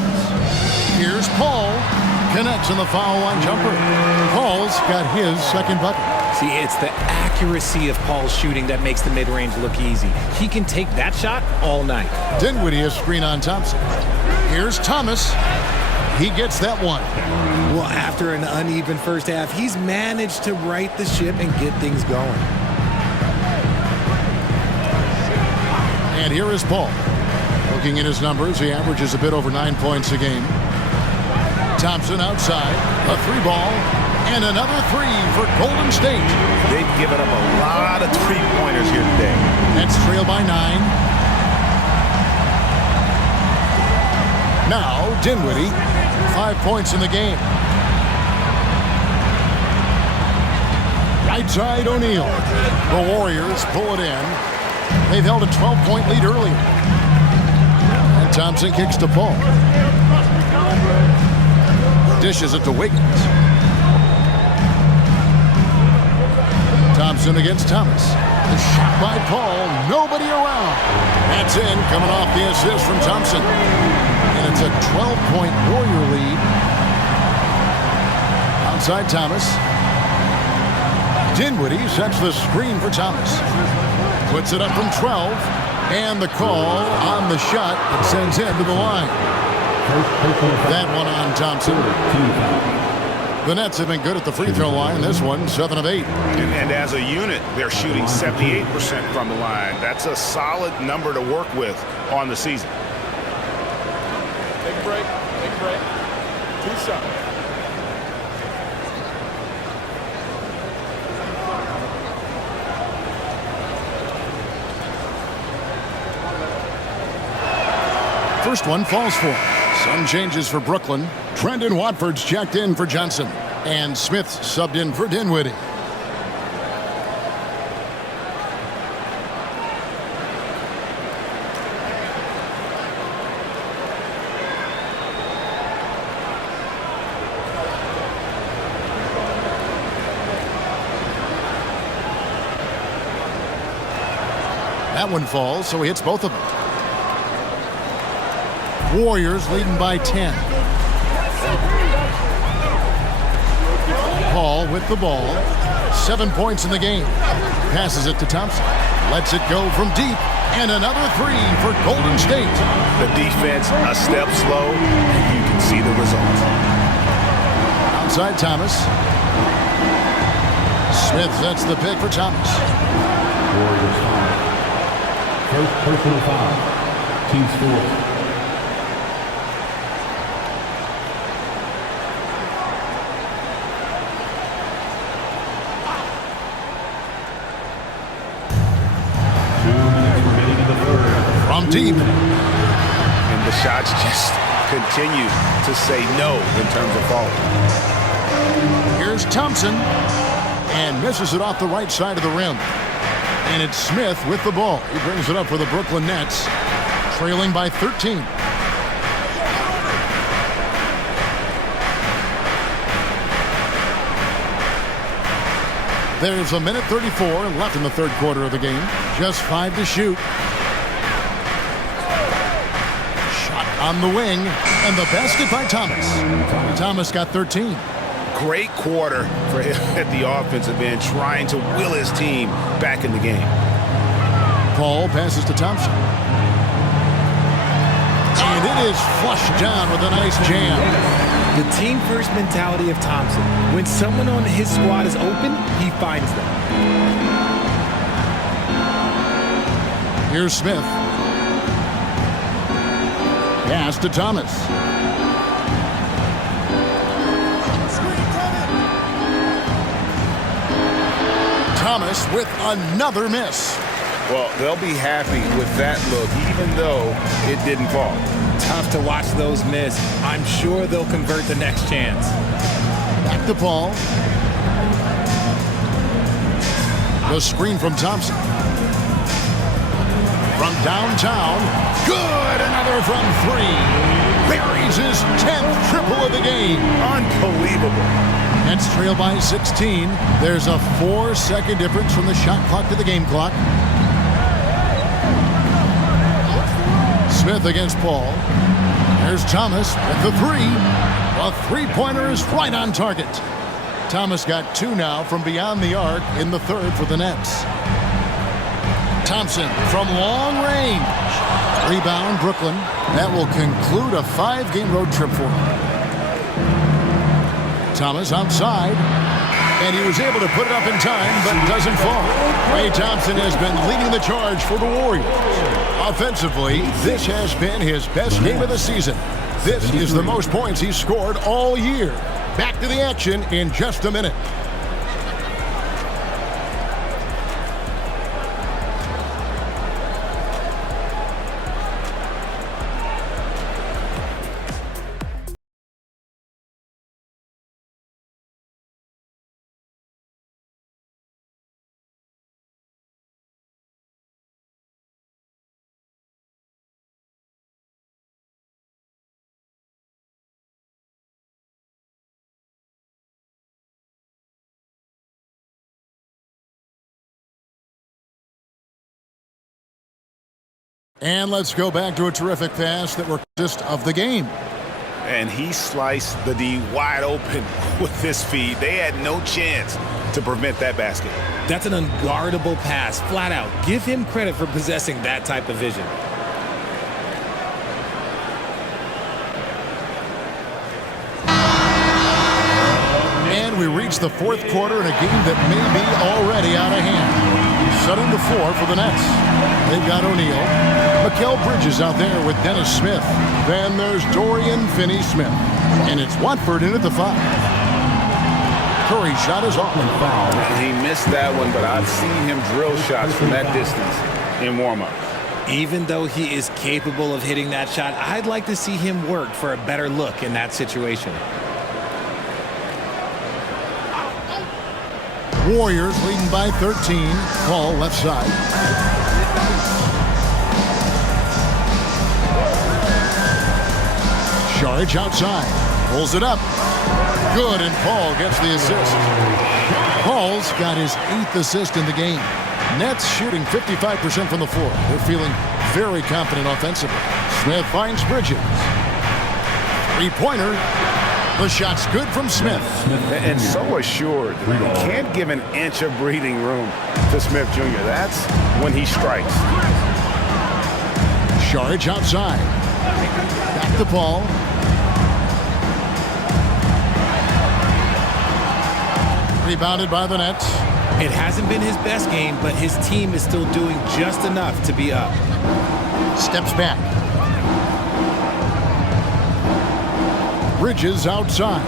Here's Paul. Connects in the foul line jumper. Paul's got his second bucket. See, it's the accuracy of Paul's shooting that makes the mid-range look easy. He can take that shot all night. Dinwiddie has screen on Thompson. Here's Thomas. He gets that one. Well, after an uneven first half, he's managed to right the ship and get things going. And here is Paul. Looking at his numbers, he averages a bit over 9 points a game. Thompson outside. A 3 ball. And another three for Golden State. They've given up a lot of three-pointers here today. Nets trail by 9. Now, Dinwiddie, 5 points in the game. Right side, O'Neal. The Warriors pull it in. They've held a 12-point lead earlier. And Thompson kicks to Paul. Dishes it to Wiggins. Thompson against Thomas. The shot by Paul. Nobody around. That's in, coming off the assist from Thompson. And it's a 12-point Warrior lead. Outside Thomas. Dinwiddie sets the screen for Thomas. Puts it up from 12. And the call on the shot that sends him to the line. That one on Thompson. The Nets have been good at the free throw line. This one, 7 of 8. And as a unit, they're shooting 78% from the line. That's a solid number to work with on the season. Take a break. Take a break. 2 shots. First one falls for him. Some changes for Brooklyn. Trendon Watford's checked in for Johnson. And Smith's subbed in for Dinwiddie. That one falls, so he hits both of them. Warriors leading by 10. Paul with the ball. 7 points in the game. Passes it to Thompson. Lets it go from deep. And another three for Golden State. The defense a step slow, and you can see the results. Outside Thomas. Smith sets the pick for Thomas. Warriors foul. First personal foul. Team score. From deep. And the shots just continue to say no in terms of falling. Here's Thompson. And misses it off the right side of the rim. And it's Smith with the ball. He brings it up for the Brooklyn Nets. Trailing by 13. There's a minute 34 left in the third quarter of the game. Just 5 to shoot. Shot on the wing. And the basket by Thomas. Thomas got 13. Great quarter for him at the offensive end, trying to will his team back in the game. Paul passes to Thompson. And it is flushed down with a nice jam. The team-first mentality of Thompson. When someone on his squad is open, he finds them. Here's Smith. Pass to Thomas. Thomas with another miss. Well, they'll be happy with that look, even though it didn't fall. Tough to watch those miss. I'm sure they'll convert the next chance. Back to Paul. The screen from Thompson. From downtown. Good! Another from 3. Buries his 10th triple of the game. Unbelievable. Nets trail by 16. There's a 4-second difference from the shot clock to the game clock. Smith against Paul. There's Thomas with the 3. A three-pointer is right on target. Thomas got 2 now from beyond the arc in the third for the Nets. Thompson from long range. Rebound, Brooklyn. That will conclude a 5-game road trip for him. Thomas outside. And he was able to put it up in time, but doesn't fall. Klay Thompson has been leading the charge for the Warriors. Offensively, this has been his best game of the season. This is the most points he's scored all year. Back to the action in just a minute. And let's go back to a terrific pass that were just of the game. And he sliced the D wide open with his feet. They had no chance to prevent that basket. That's an unguardable pass, flat out. Give him credit for possessing that type of vision. And we reach the fourth quarter in a game that may be already out of hand. Setting the floor for the Nets. They've got O'Neal. Mikal Bridges out there with Dennis Smith. Then there's Dorian Finney-Smith. And it's Watford in at the 5. Curry shot is off. He missed that one, but I've seen him drill shots from that distance in warm-up. Even though he is capable of hitting that shot, I'd like to see him work for a better look in that situation. Warriors leading by 13. Paul left side. Saric outside. Pulls it up. Good, and Paul gets the assist. Paul's got his 8th assist in the game. Nets shooting 55% from the floor. They're feeling very confident offensively. Smith finds Bridges. Three-pointer. The shot's good from Smith. And so assured. You can't give an inch of breathing room to Smith Jr. That's when he strikes. Saric outside. Back to Paul. Rebounded by the Nets. It hasn't been his best game, but his team is still doing just enough to be up. Steps back. Bridges outside.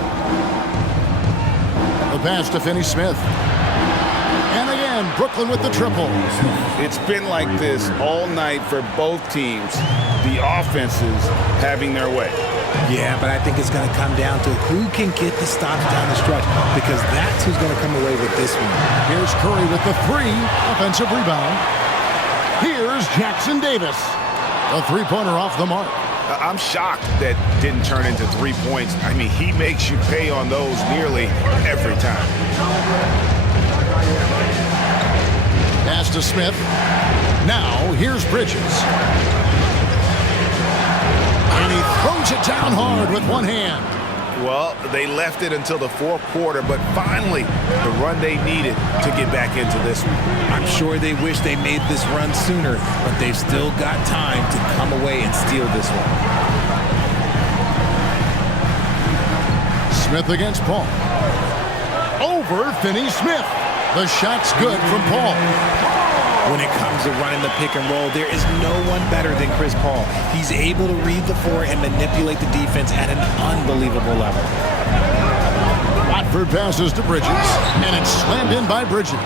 The pass to Finney-Smith. And again, Brooklyn with the triple. It's been like this all night for both teams. The offenses having their way. Yeah, but I think it's going to come down to who can get the stops down the stretch, because that's who's going to come away with this one. Here's Curry with the 3, offensive rebound. Here's Jackson Davis. A three-pointer off the mark. I'm shocked that didn't turn into 3 points. I mean, he makes you pay on those nearly every time. Pass to Smith. Now, here's Bridges. And he throws it down hard with one hand. Well, they left it until the fourth quarter, but finally, the run they needed to get back into this one. I'm sure they wish they made this run sooner, but they've still got time to come away and steal this one. Smith against Paul. Over Finney-Smith. The shot's good from Paul. When it comes to running the pick and roll, there is no one better than Chris Paul. He's able to read the floor and manipulate the defense at an unbelievable level. Watford passes to Bridges, and it's slammed in by Bridges.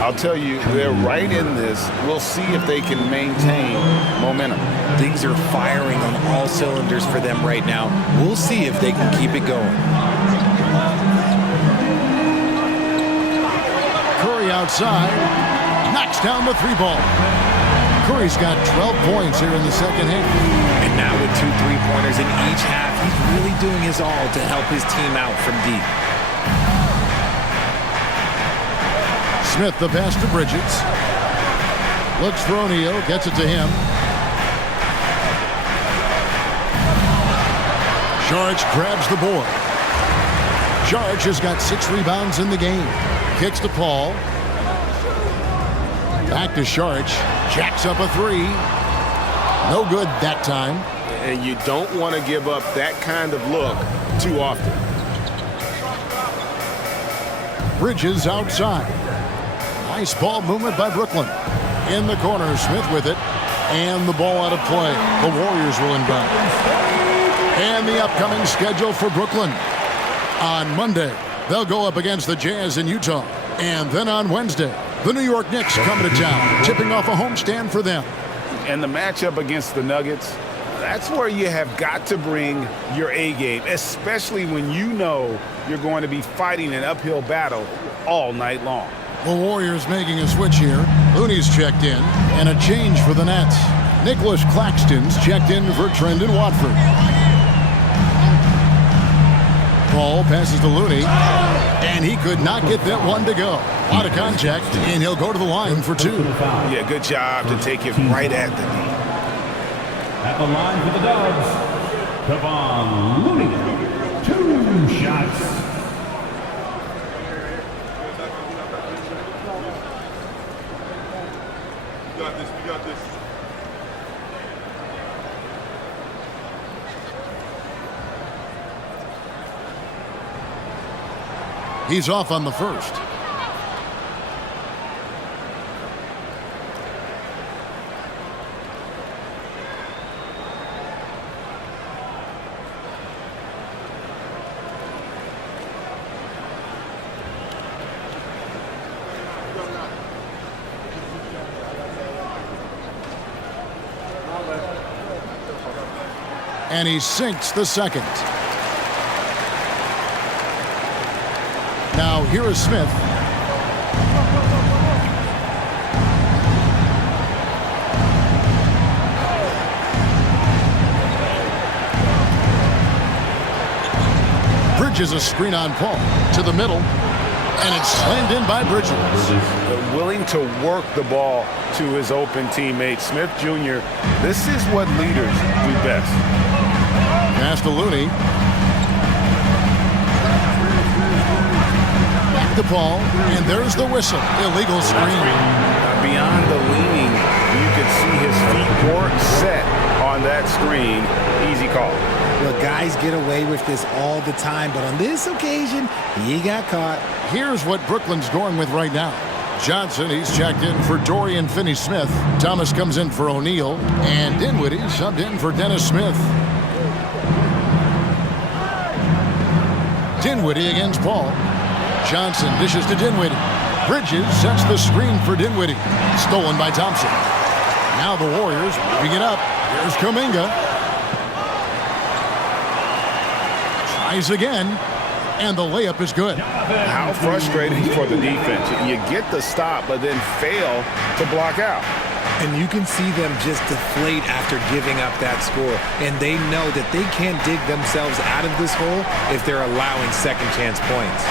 I'll tell you, they're right in this. We'll see if they can maintain momentum. Things are firing on all cylinders for them right now. We'll see if they can keep it going. Curry outside. Knocks down the 3-ball. Curry's got 12 points here in the second half. And now with 2 3-pointers in each half, he's really doing his all to help his team out from deep. Smith, the pass to Bridges. Looks for O'Neal, gets it to him. Saric grabs the board. Saric has got 6 rebounds in the game. Kicks to Paul. Back to Saric. Jacks up a 3. No good that time. And you don't want to give up that kind of look too often. Bridges outside. Nice ball movement by Brooklyn. In the corner, Smith with it. And the ball out of play. The Warriors will inbound. And the upcoming schedule for Brooklyn. On Monday, they'll go up against the Jazz in Utah. And then on Wednesday, the New York Knicks coming to town, tipping off a homestand for them. And the matchup against the Nuggets, that's where you have got to bring your A game, especially when you know you're going to be fighting an uphill battle all night long. The Warriors making a switch here. Looney's checked in, and a change for the Nets. Nicholas Claxton's checked in for Trendon Watford. Paul passes to Looney, and he could not get that one to go. Out of contact, and he'll go to the line for two. Yeah, good job to take it right at the knee. At the line for the Dubs, Kevon Looney. 2 shots. You got this. He's off on the first. And he sinks the second. Now here is Smith. Bridges a screen on Paul to the middle, and it's slammed in by Bridges. Willing to work the ball to his open teammate, Smith Jr. This is what leaders do best. Pass to Looney. Back to Paul, and there's the whistle. Illegal screen. Beyond the leaning, you could see his feet weren't set on that screen. Easy call. Look, guys get away with this all the time, but on this occasion, he got caught. Here's what Brooklyn's going with right now. Johnson, he's checked in for Dorian Finney-Smith. Thomas comes in for O'Neal, and Dinwiddie subbed in for Dennis Smith. Dinwiddie against Paul. Johnson dishes to Dinwiddie. Bridges sets the screen for Dinwiddie. Stolen by Thompson. Now the Warriors moving it up. Here's Kuminga. Tries again, and the layup is good. How frustrating for the defense. You get the stop, but then fail to block out. And you can see them just deflate after giving up that score. And they know that they can't dig themselves out of this hole if they're allowing second chance points.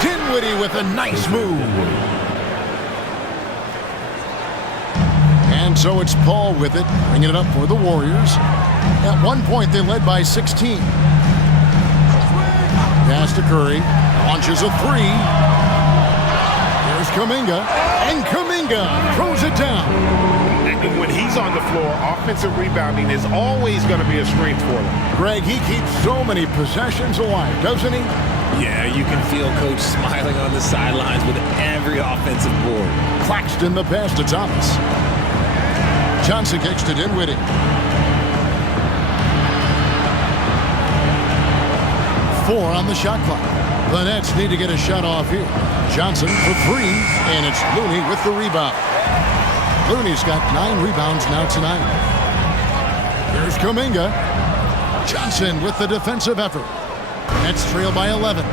Dinwiddie with a nice move. And so it's Paul with it, bringing it up for the Warriors. At one point, they led by 16. Pass to Curry. Launches a three. Here's Kuminga. And Kuminga throws it down. And when he's on the floor, offensive rebounding is always going to be a strength for them. Greg, he keeps so many possessions alive, doesn't he? Yeah, you can feel Coach smiling on the sidelines with every offensive board. Claxton the pass to Thomas. Johnson kicks to Dinwiddie. Four on the shot clock. The Nets need to get a shot off here. Johnson for three, and it's Looney with the rebound. Looney's got 9 rebounds now tonight. Here's Kuminga. Johnson with the defensive effort. Nets trail by 11.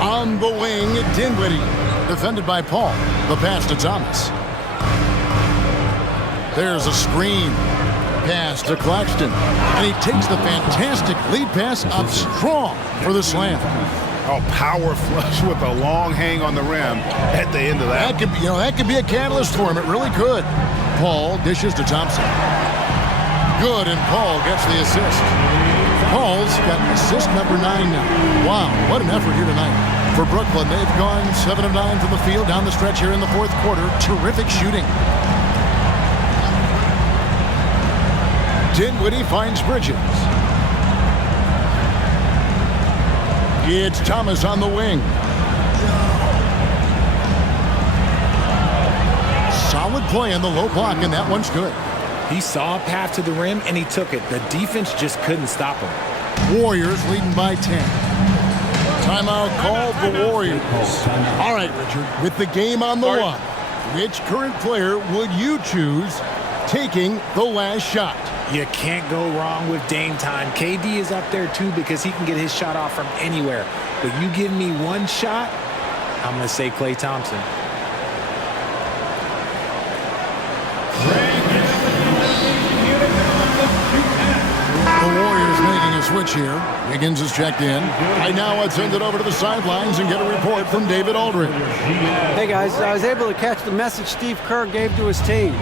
On the wing, Dinwiddie. Defended by Paul. The pass to Thomas. There's a screen. Pass to Claxton. And he takes the fantastic lead pass up strong for the slam. Oh, power flush with a long hang on the rim at the end of that. That could be a catalyst for him. It really could. Paul dishes to Thompson. Good, and Paul gets the assist. Paul's got assist number 9 now. Wow, what an effort here tonight. For Brooklyn, they've gone 7 of 9 from the field down the stretch here in the fourth quarter. Terrific shooting. Dinwiddie finds Bridges. It's Thomas on the wing. Solid play in the low block, and that one's good. He saw a path to the rim, and he took it. The defense just couldn't stop him. Warriors leading by 10. Timeout called the Warriors. All right, Richard, with the game on the line, which current player would you choose taking the last shot? You can't go wrong with Dame time. KD is up there, too, because he can get his shot off from anywhere. But you give me one shot, I'm going to say Klay Thompson. The Warriors making a switch here. Wiggins is checked in. Right now, let's send it over to the sidelines and get a report from David Aldridge. Hey, guys, I was able to catch the message Steve Kerr gave to his team.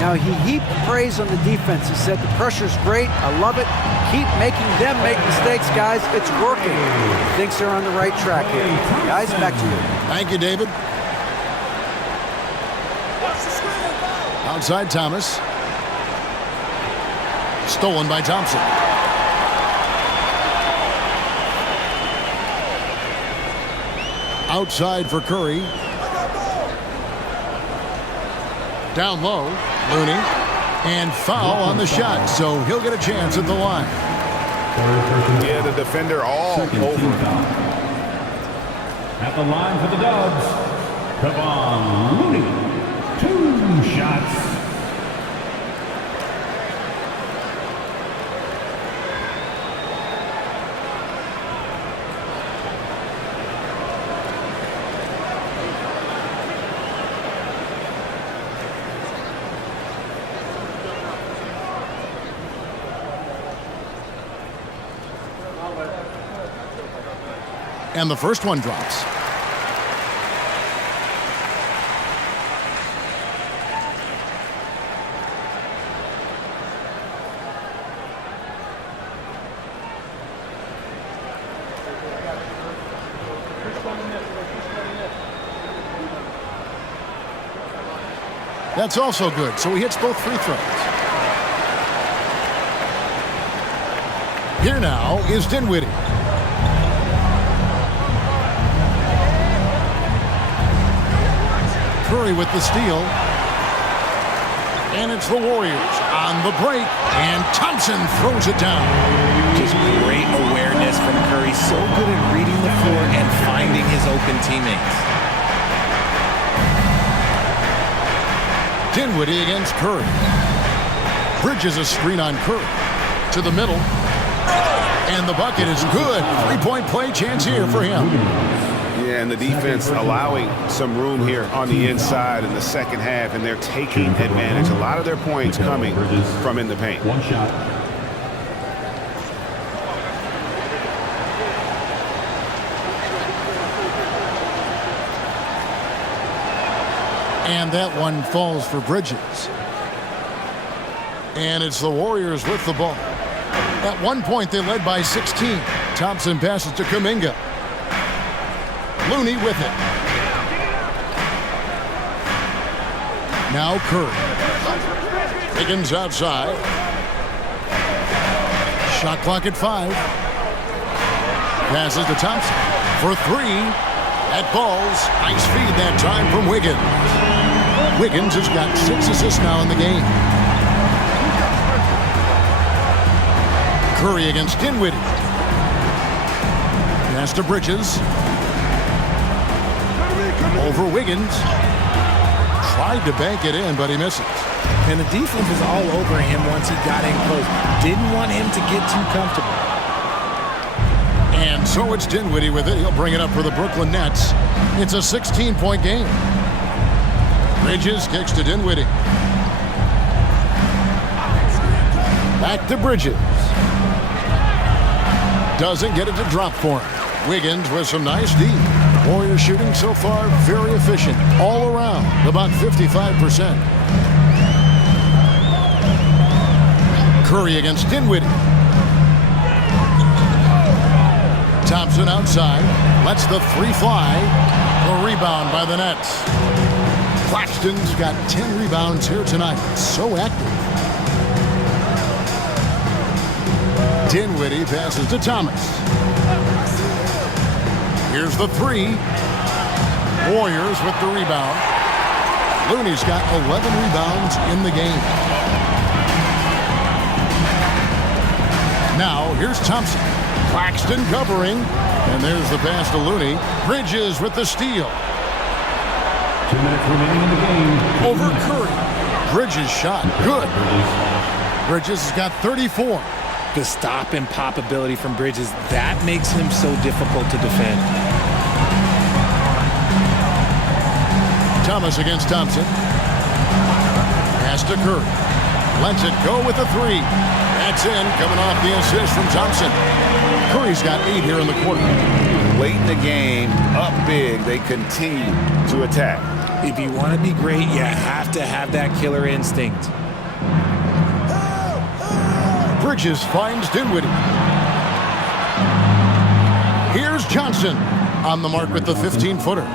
Now, he heaped praise on the defense. He said, the pressure's great. I love it. Keep making them make mistakes, guys. It's working. He thinks they're on the right track here. Guys, back to you. Thank you, David. Outside Thomas. Stolen by Thompson. Outside for Curry. Down low, Looney. And foul on the shot, so he'll get a chance at the line. Yeah, the defender all over. At the line for the Dubs, Kevon Looney. 2 shots. And the first one drops. That's also good, so he hits both free throws. Here now is Dinwiddie. Curry with the steal. And it's the Warriors on the break. And Thompson throws it down. Just great awareness from Curry. So good at reading the floor and finding his open teammates. Dinwiddie against Curry. Bridges a screen on Curry. To the middle. And the bucket is good. 3-point play chance here for him. Yeah, and the defense allowing some room here on the inside in the second half, and they're taking advantage. A lot of their points coming from in the paint. 1 shot. And that one falls for Bridges. And it's the Warriors with the ball. At one point, they led by 16. Thompson passes to Kuminga. Looney with it. Now Curry. Higgins outside. Shot clock at 5. Passes to Thompson for 3. That falls. Nice feed that time from Wiggins. Wiggins has got 6 assists now in the game. Curry against Dinwiddie. Pass to Bridges. Over Wiggins. Tried to bank it in, but he misses. And the defense was all over him once he got in close. Didn't want him to get too comfortable. And so it's Dinwiddie with it. He'll bring it up for the Brooklyn Nets. It's a 16-point game. Bridges kicks to Dinwiddie. Back to Bridges. Doesn't get it to drop for him. Wiggins with some nice D. Warriors shooting so far very efficient. All around, about 55%. Curry against Dinwiddie. Thompson outside. Lets the 3 fly. The rebound by the Nets. Claxton's got 10 rebounds here tonight. So active. Dinwiddie passes to Thomas. Here's the 3. Warriors with the rebound. Looney's got 11 rebounds in the game. Now, here's Thompson. Claxton covering. And there's the pass to Looney. Bridges with the steal. 2 minutes remaining in the game. Over Curry. Bridges shot. Good. Bridges has got 34. The stop and pop ability from Bridges, that makes him so difficult to defend. Thomas against Thompson. Pass to Curry. Lets it go with a three. That's in, coming off the assist from Thompson. Curry's got 8 here in the quarter. Late in the game, up big, they continue to attack. If you want to be great, you have to have that killer instinct. Bridges finds Dinwiddie. Here's Johnson on the mark with the 15-footer.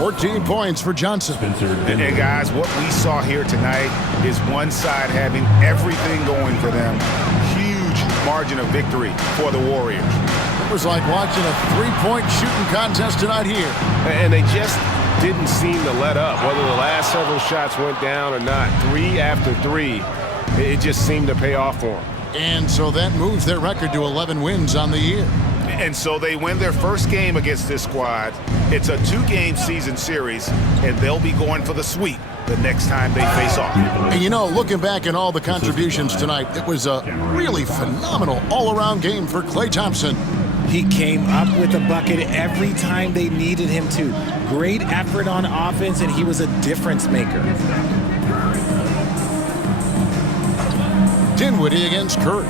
14 points for Johnson. And guys, what we saw here tonight is one side having everything going for them. Huge margin of victory for the Warriors. It was like watching a three-point shooting contest tonight here. And they just didn't seem to let up. Whether the last several shots went down or not, 3 after 3, it just seemed to pay off for them. And so that moves their record to 11 wins on the year. And so they win their first game against this squad. It's a 2-game season series, and they'll be going for the sweep the next time they face off. And you know, looking back at all the contributions tonight, it was a really phenomenal all-around game for Klay Thompson. He came up with a bucket every time they needed him to. Great effort on offense, and he was a difference maker. Dinwiddie against Curry.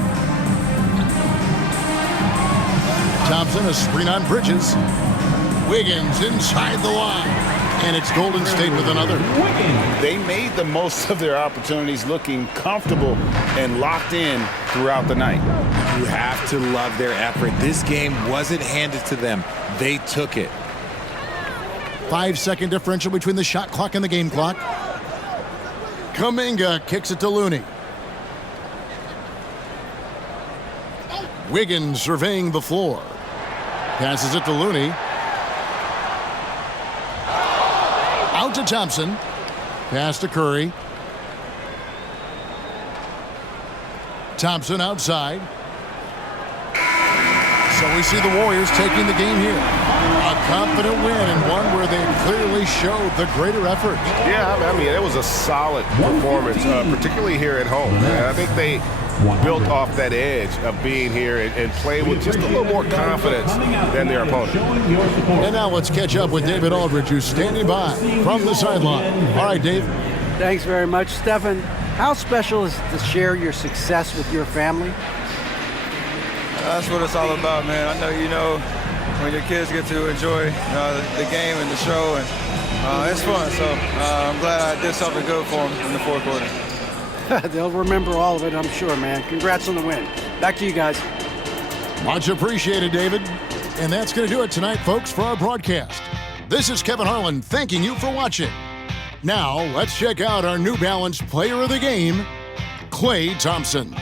Thompson, a screen on Bridges. Wiggins inside the line. And it's Golden State with another. They made the most of their opportunities, looking comfortable and locked in throughout the night. You have to love their effort. This game wasn't handed to them. They took it. 5-second differential between the shot clock and the game clock. Kuminga kicks it to Looney. Wiggins surveying the floor. Passes it to Looney. Out to Thompson. Pass to Curry. Thompson outside. So we see the Warriors taking the game here. A confident win and one where they clearly showed the greater effort. Yeah, I mean, it was a solid performance, particularly here at home. And I think they built off that edge of being here and played with just a little more confidence than their opponent. And now let's catch up with David Aldridge, who's standing by from the sideline. All right, Dave. Thanks very much, Stephen. How special is it to share your success with your family? That's what it's all about, man. I know you know when your kids get to enjoy the game and the show, and it's fun. So I'm glad I did something good for them in the fourth quarter. They'll remember all of it, I'm sure, man. Congrats on the win. Back to you guys. Much appreciated, David. And that's going to do it tonight, folks, for our broadcast. This is Kevin Harlan thanking you for watching. Now, let's check out our New Balance player of the game, Klay Thompson.